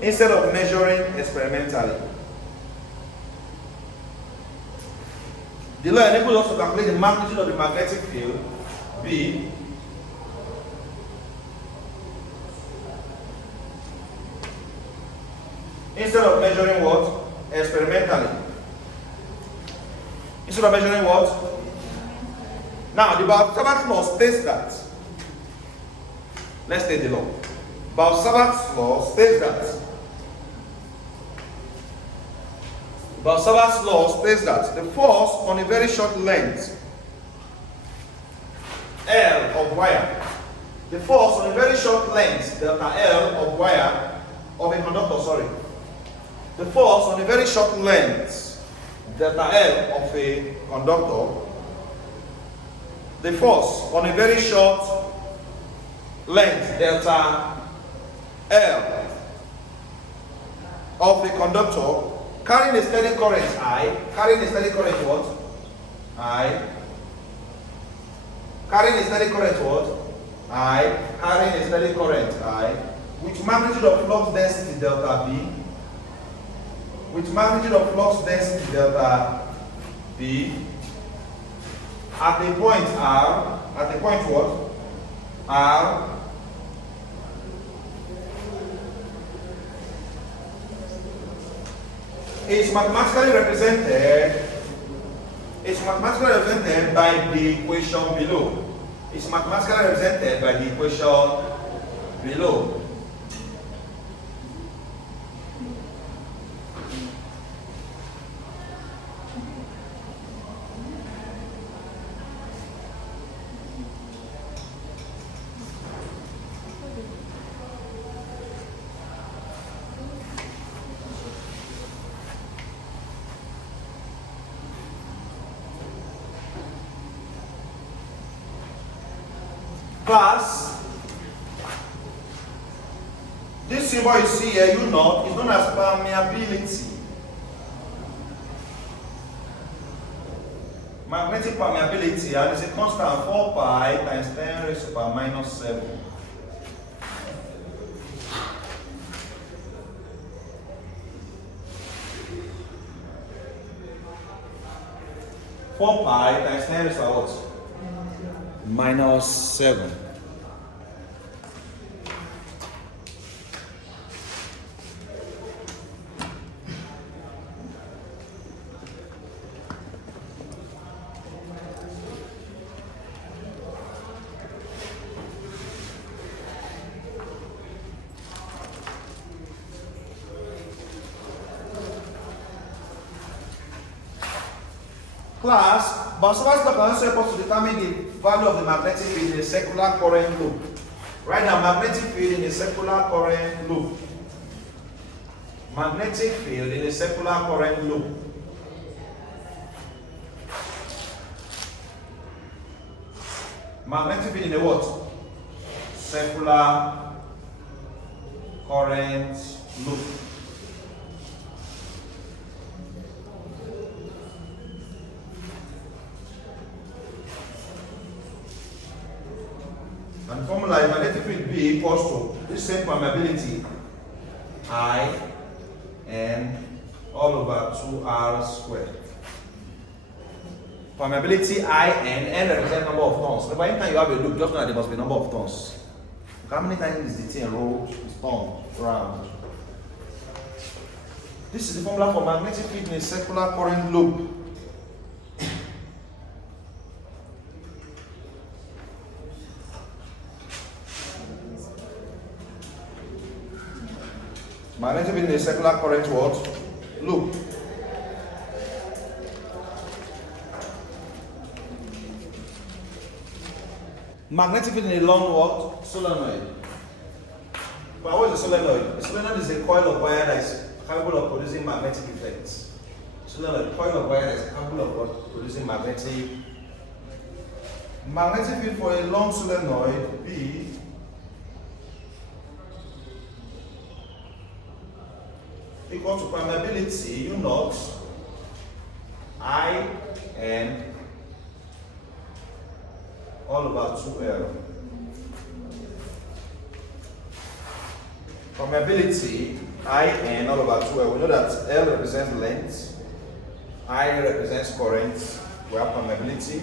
Instead of measuring experimentally. The law enables us to calculate the magnitude of the magnetic field. B. Instead of measuring what? Experimentally. Instead of measuring what? Now, the Balsabat's law states that. Let's take the law. Balsabat's law states that. Balsabat's law states that the force on a very short length L of wire, the force on a very short length delta L of wire of a conductor, the force on a very short length delta L of a conductor, the force on a very short length delta L of a conductor carrying a steady current I, carrying a steady current what? I, carrying a steady current what? I, carrying a steady current I, with magnitude of flux density delta B, with magnitude of flux density delta B, at a point R, at a point what? R, is mathematically represented by the equation below. It's mathematically represented by the equation below. Class, this symbol you see here, U naught, is known as permeability. Magnetic permeability, and it's a constant 4 pi times 10 raised to the power minus 7. Four pi times 10 raised to what? Minus 7. Class, Balsabat's law can also help us to determine the value of the magnetic field in a circular current loop. Right now, magnetic field in a circular current loop. Magnetic field in a circular current loop. Magnetic field in a what? Circular current loop. And the formula is magnetic field B equals to this same permeability I n all over 2r squared. Permeability N represents number of turns. Remember, anytime you have a loop, just know that there must be number of turns. How many times is the thing rolled, turned, round? This is the formula for magnetic field in a circular current loop. Magnetic field in a circular current what? Loop. Magnetic field in a long what? Solenoid. But what is a solenoid? A solenoid is a coil of wire that is capable of producing magnetic effects. Solenoid, coil of wire that is capable of what? Producing magnetic field for a long solenoid B equal to permeability U naught I N all over 2L. Permeability In all over 2L. We know that L represents length, I represents current, we have permeability.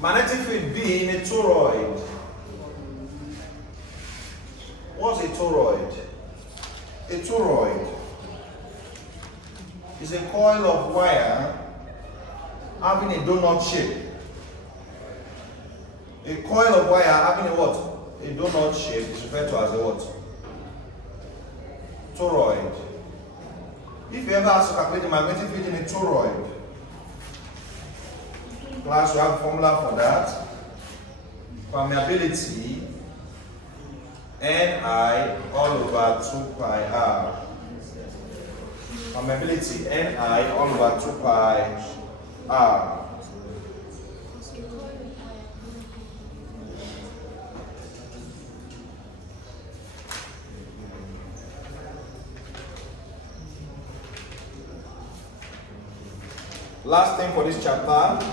Magnetic field B in a toroid. What's a toroid? A toroid is a coil of wire having a donut shape. A coil of wire having a what? A donut shape is referred to as a what? Toroid. If you ever ask to calculate the magnetic field in a toroid, class, we have a formula for that. Permeability Ni all over 2 pi r. Permeability Ni all over 2 pi r. Last thing for this chapter.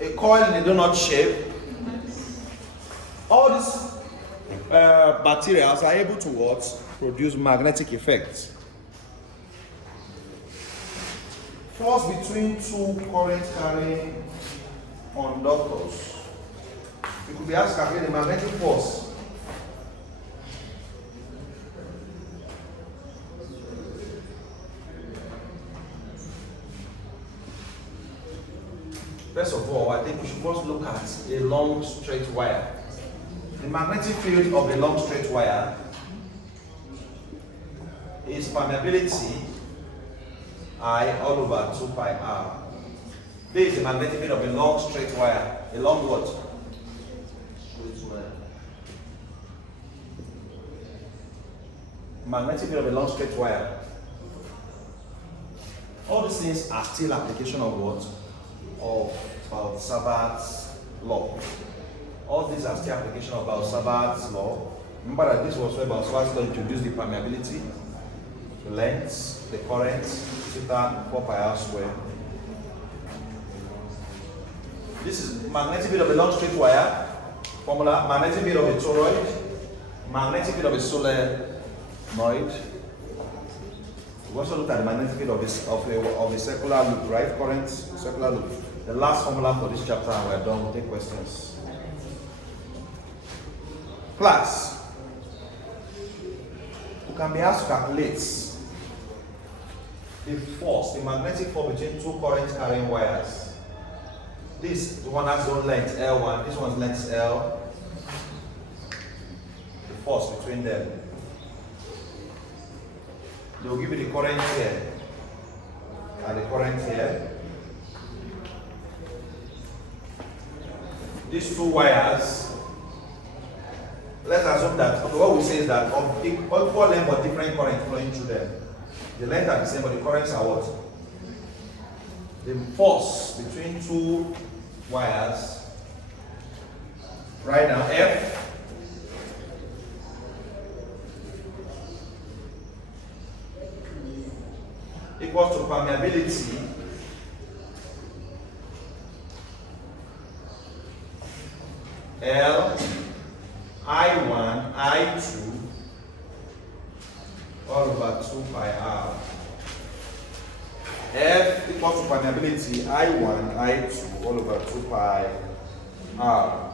A coil in a donut shape. All these materials are able to what? Produce magnetic effects. Force between two current carrying conductors. You could be asked to calculate the magnetic force. First of all, I think we should first look at a long straight wire. The magnetic field of a long straight wire is permeability I all over 2 pi r. This is the magnetic field of a long straight wire. A long what? Straight wire. Magnetic field of a long straight wire. All these things are still application of what? Of Sabbath's law. All these are still application of Sabbath's law. Remember that this was where Sabbath's law introduced the permeability, the length, the current, theta 4 pi r squared. This is magnetic field of a long straight wire. Formula: magnetic field of a toroid, magnetic field of a solenoid. We also looked at the magnetic field of a circular loop, right? Current circular loop. The last formula for this chapter, and we're done. We'll take questions. Class, who can be asked to calculate the force, the magnetic force between two current carrying wires. This one has its own length L1, this one's length L. The force between them. They will give you the current here and the current here. These two wires, let's assume that what we say is that of equal length but different current flowing through them. The length are the same, but the currents are what? The force between two wires right now, F, equals to permeability L I1 I2 all over 2 pi R. F equals to permeability I1 I2 all over 2 pi R.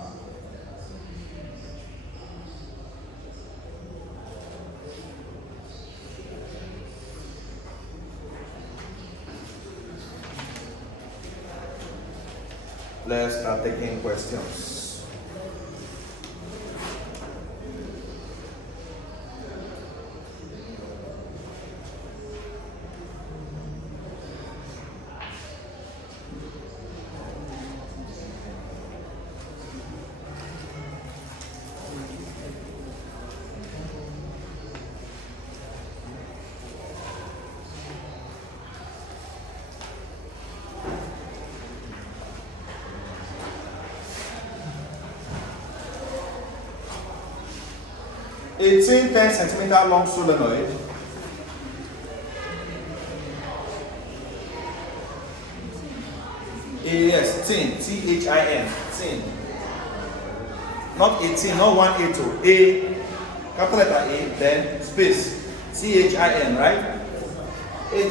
Let's start taking questions. A 10 centimeter long solenoid yes, tin, T-H-I-N, tin. Not 18, not 182, A, capital letter A, then space, T-H-I-N, right? A 10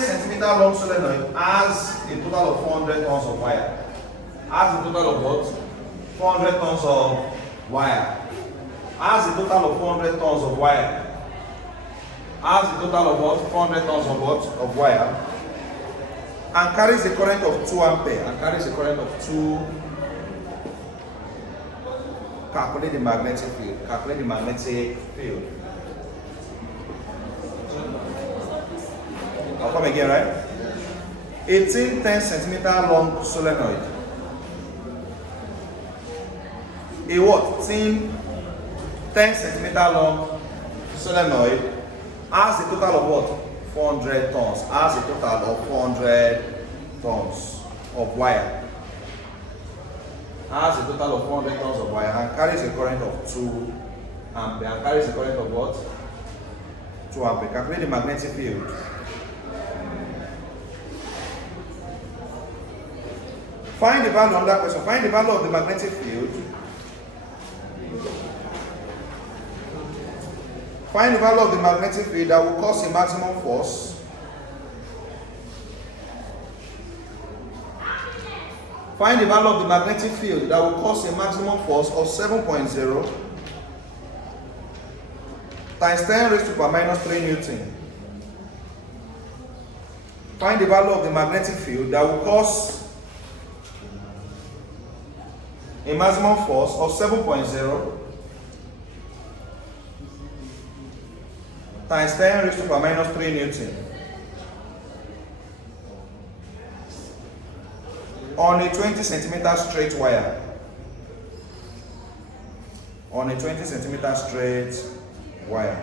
centimeter long solenoid has a total of 400 tons of wire. Has a total of what? 400 tons of wire. Has a total of 400 tons of wire. Has a total of what? 400 tons of what? Of wire. And carries a current of 2 ampere. And carries a current of 2. Calculate the magnetic field. Calculate the magnetic field. I'll come again, right? 18 10 centimeter long solenoid. A what? 10 centimeter long solenoid has a total of what? 400 tons. Has a total of 400 tons of wire. Has a total of 400 tons of wire and carries a current of 2 ampere. And carries a current of what? 2 ampere. Calculate the magnetic field. Find the value on that question. Find the value of the magnetic field. Find the value of the magnetic field that will cause a maximum force. Find the value of the magnetic field that will cause a maximum force of 7.0 times 10 raised to power minus 3 Newton. Find the value of the magnetic field that will cause a maximum force of 7.0 times 10 raised to power minus 3 Newton on a 20 centimeter straight wire. On a 20 centimeter straight wire,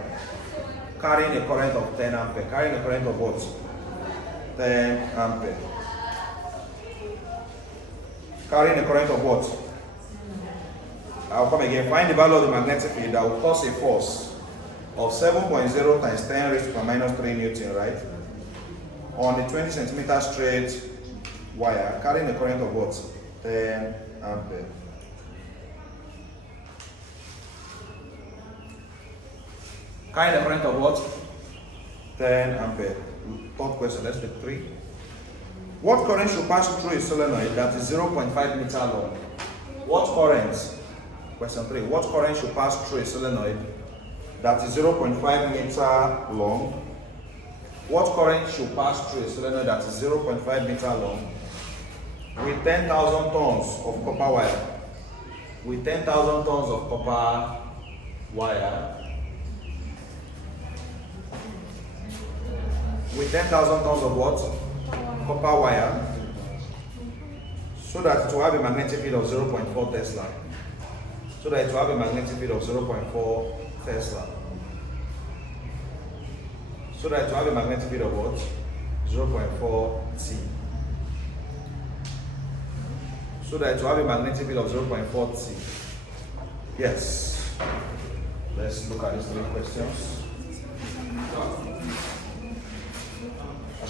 carrying a current of 10 ampere. Carrying a current of what? 10 ampere. Carrying a current of what? I'll come again. Find the value of the magnetic field that will cause a force of 7.0 times 10 raised to power minus 3 Newton, right? On a 20 centimeter straight wire, carrying a current of what? 10 ampere. Carrying a current of what? 10 ampere. Third question, let's take 3. What current should pass through a solenoid that is 0.5 meter long? What current? Question 3. What current should pass through a solenoid that is 0.5 meter long? What current should pass through a solenoid that is 0.5 meter long with 10,000 tons of copper wire? With 10,000 tons of copper wire. With 10,000 tons of what? Copper wire. So that it will have a magnetic field of 0.4 Tesla. So that it will have a magnetic field of 0.4 Tesla. So that it will have a magnetic field of what? 0.4 T. So that it will have a magnetic field of 0.4 T. Yes. Let's look at these 3 questions.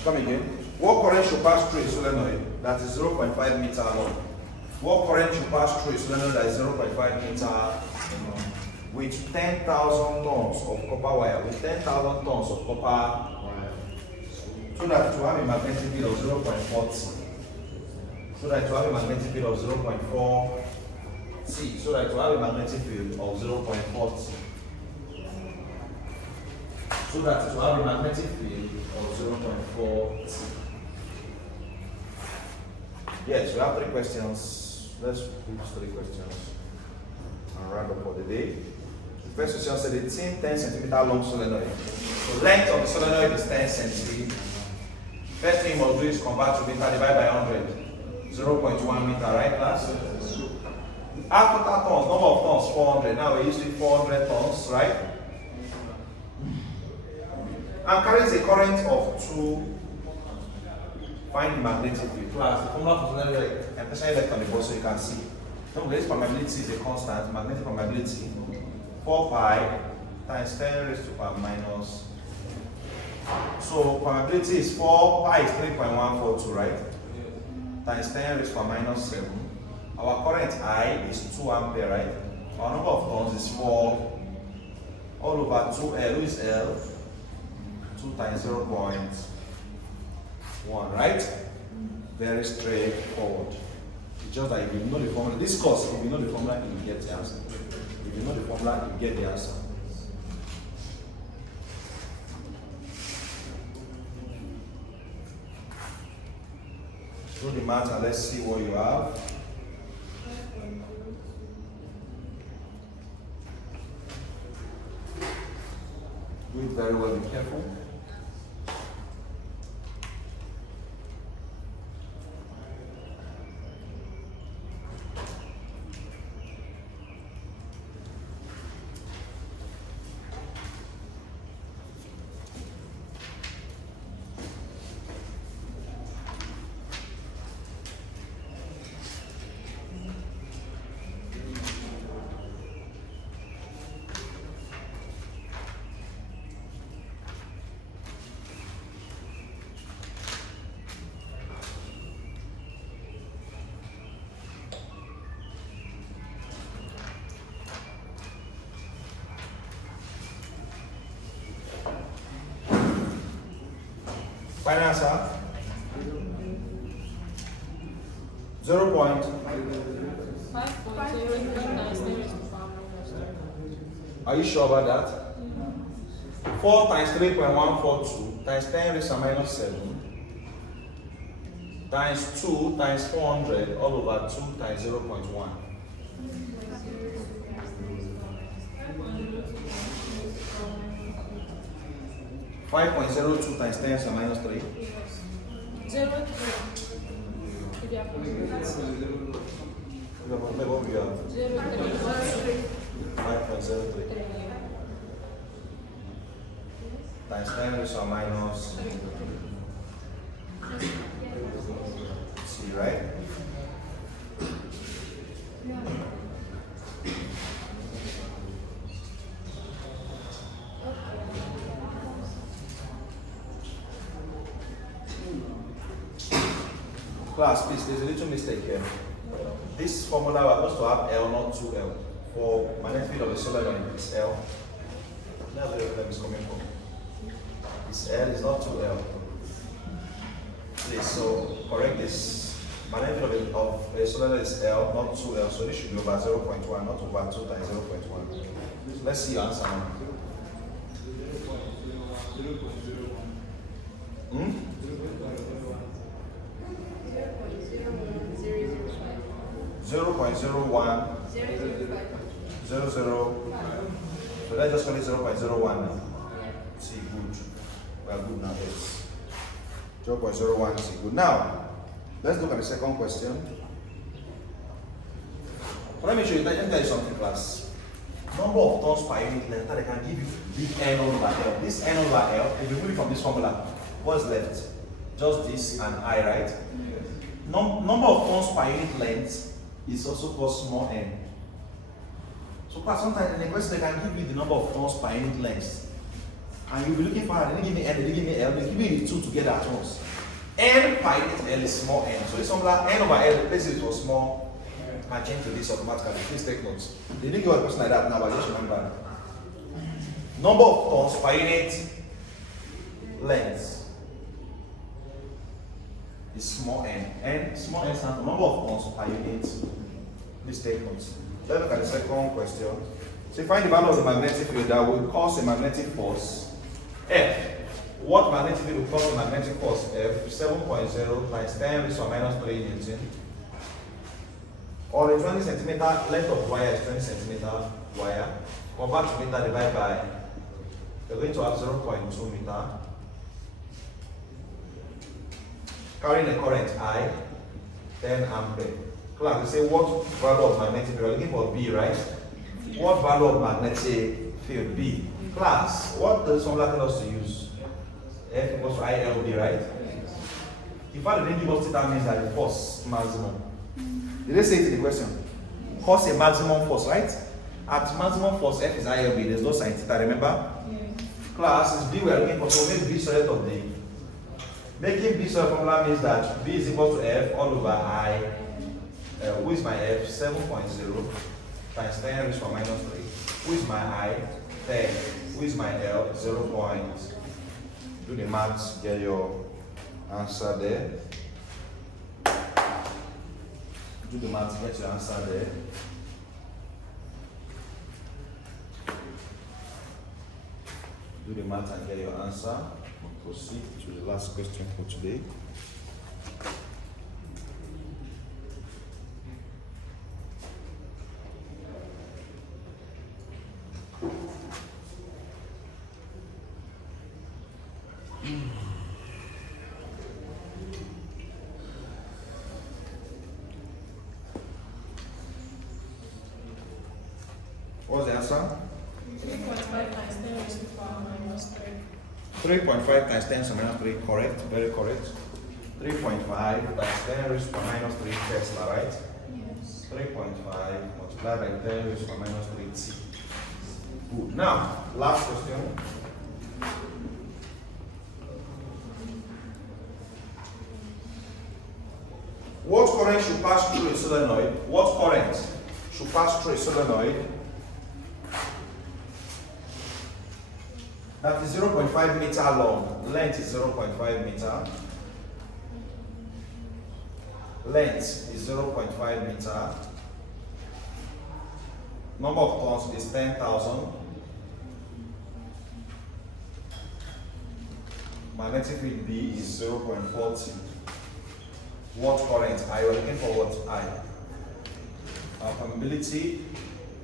Come again. What current should pass through a solenoid that is 0.5 meter long? What current should pass through a solenoid that is 0.5 meter long? With 10,000 tons of copper wire, with 10,000 tons of copper wire, so that to have a magnetic field of 0.40, so that to have a magnetic field of 0.4 C, so that to have a magnetic field of 0.40, so that to have a magnetic field of 0.4 T. Yes, we have 3 questions. Let's do 3 questions and round up for the day. The first question said it's 10 centimeter long solenoid. The length of the solenoid is 10 centimeters. First thing you must do is convert to meter, divide by 100. 0.1 meter, right class? After that tons, number of tons 400. Now we're using 400 tons, right? And carries a current of 2. Find the magnetic field. Class, the formula for solenoid, I'm pressing left on the board so you can see. So this permeability is a constant, magnetic permeability, 4 pi times 10 raised to power minus. So permeability is 4 pi is 3.142, right? Times 10 raised to power minus 7. Our current I is 2 ampere, right? Our number of tons is 4 all over 2L. Who is L? 2 times 0.1, right? Very straightforward. It's just that if you know the formula, this course, if you know the formula, you get the answer. If you know the formula, you get the answer. Do the math and let's see what you have. Do it very well, be careful. Final answer? 0. Are you sure about that? 4 times 3.142 times 10 raised to minus 7 times 2 times 400 all over 2 times 0.1. 5.02 times 10 raised to minus 3. 0.3. 5.03 times 10 raised to minus C, right? Class, please, there's a little mistake here. This formula we're supposed to have L, not 2L. For magnetic field of the solenoid, it's L. That's where the problem is coming from. It's L, it's not 2L. Please, so correct this. Magnetic field of a solenoid is L, not 2L, so this should be over 0.1, not over 2 times 0.1. So let's see your answer now. 0.01 00. So let's just call it 0.01 now. See, good. We are good now. Yes. 0.01 is good. Now, let's look at the second question. Let me show you. Let me tell you something, class. Number of tons per unit length that I can give you big N over L. This N over L, if you put it from this formula, what's left? Just this and I, right? Number of tons per unit length is also called small n. So class, sometimes in a question they can give you the number of tons per unit length. And you'll be looking for, they didn't give me N, they didn't give me L, they give me the two together at once. N pi L is small n. So this formula N over L, places it was small, can change to this automatically. Please take notes. They didn't give a question like that now, but just remember. Number of turns per unit length is small n. And small n stands for number of turns per unit. Please take notes. Let's look at the second question. So find the value of the magnetic field that will cause a magnetic force F. What magnetic field will cause a magnetic force F? 7.0 times 10 raised to the minus 3 Newton. Or the 20 centimeter length of wire is 20 centimeter wire. Convert to meter divided by, we're going to have 0.2 meter. Carrying a current I, 10 ampere. Class, we say what value of magnetic field? We're looking for B, right? What value of magnetic field? B. Class, what does formula tell us to use? F equals to ILB, right? In fact, the didn't give us theta means that the force maximum. Did they say it in the question? Cause a maximum force, right? At maximum force, F is ILB. There's no sin theta, remember? Yes. Class is B, we are looking for, so make B solid of D. Making B solid formula means that B is equal to F all over I. Who is my F? 7.0 times 10 raised to the minus 3. Who is my I? 10. Who is my L? 0. Do the maths, get your answer there. Do the maths, get your answer there. Do the math and get your answer. We'll proceed to the last question for today. What's the answer? 3.5 times 10 raised to the power minus 3. 3.5 times 10 to the minus 3, correct, very correct. 3.5 times 10 raised to the minus 3 Tesla, right? Yes. 3.5 multiplied by 10 raised to the minus 3 T. Good. Now, last question. What current should pass through a solenoid? What current should pass through a solenoid that is 0.5 meter long? Length is 0.5 meter. Length is 0.5 meter. Number of turns is 10,000. Magnetic field B is 0.40. What current? I was looking for what? I. Our permeability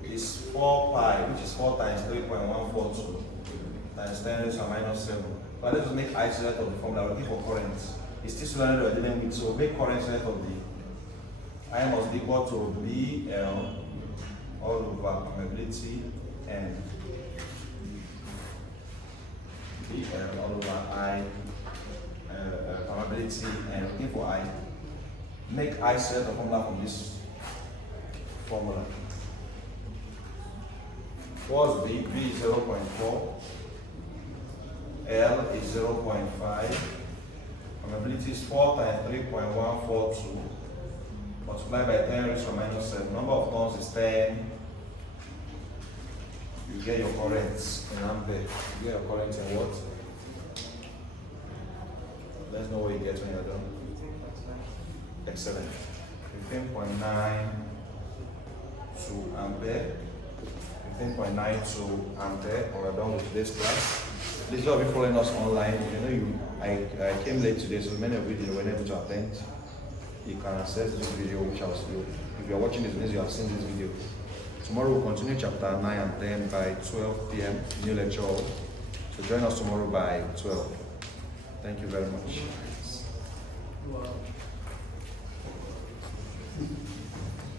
is 4 pi, which is 4 times 3.142 times 10 raised to the minus 7. But let's just make I solid of the formula. We're looking for current. It's still solid we're dealing with, so make current solid of the I must be equal to BL all over permeability and BL all over I permeability and looking for I. Make I set the formula from this formula. What's B? B is 0.4. L is 0.5. Permeability is 4 times 3.142. Multiplied by 10 raised to the minus 7. Number of turns is 10. You get your currents in ampere. You get your currents in what? Let's know what you get when you're done. Excellent. 15.92 ampere. 15.92 ampere. We're done with today's class. Please do be following us online. I came late today, so many of you were able to attend. You can access this video, which I was doing. If you are watching this, means you have seen this video. Tomorrow we'll continue chapter 9 and 10 by 12 p.m. New lecture. So join us tomorrow by 12. Thank you very much. Wow.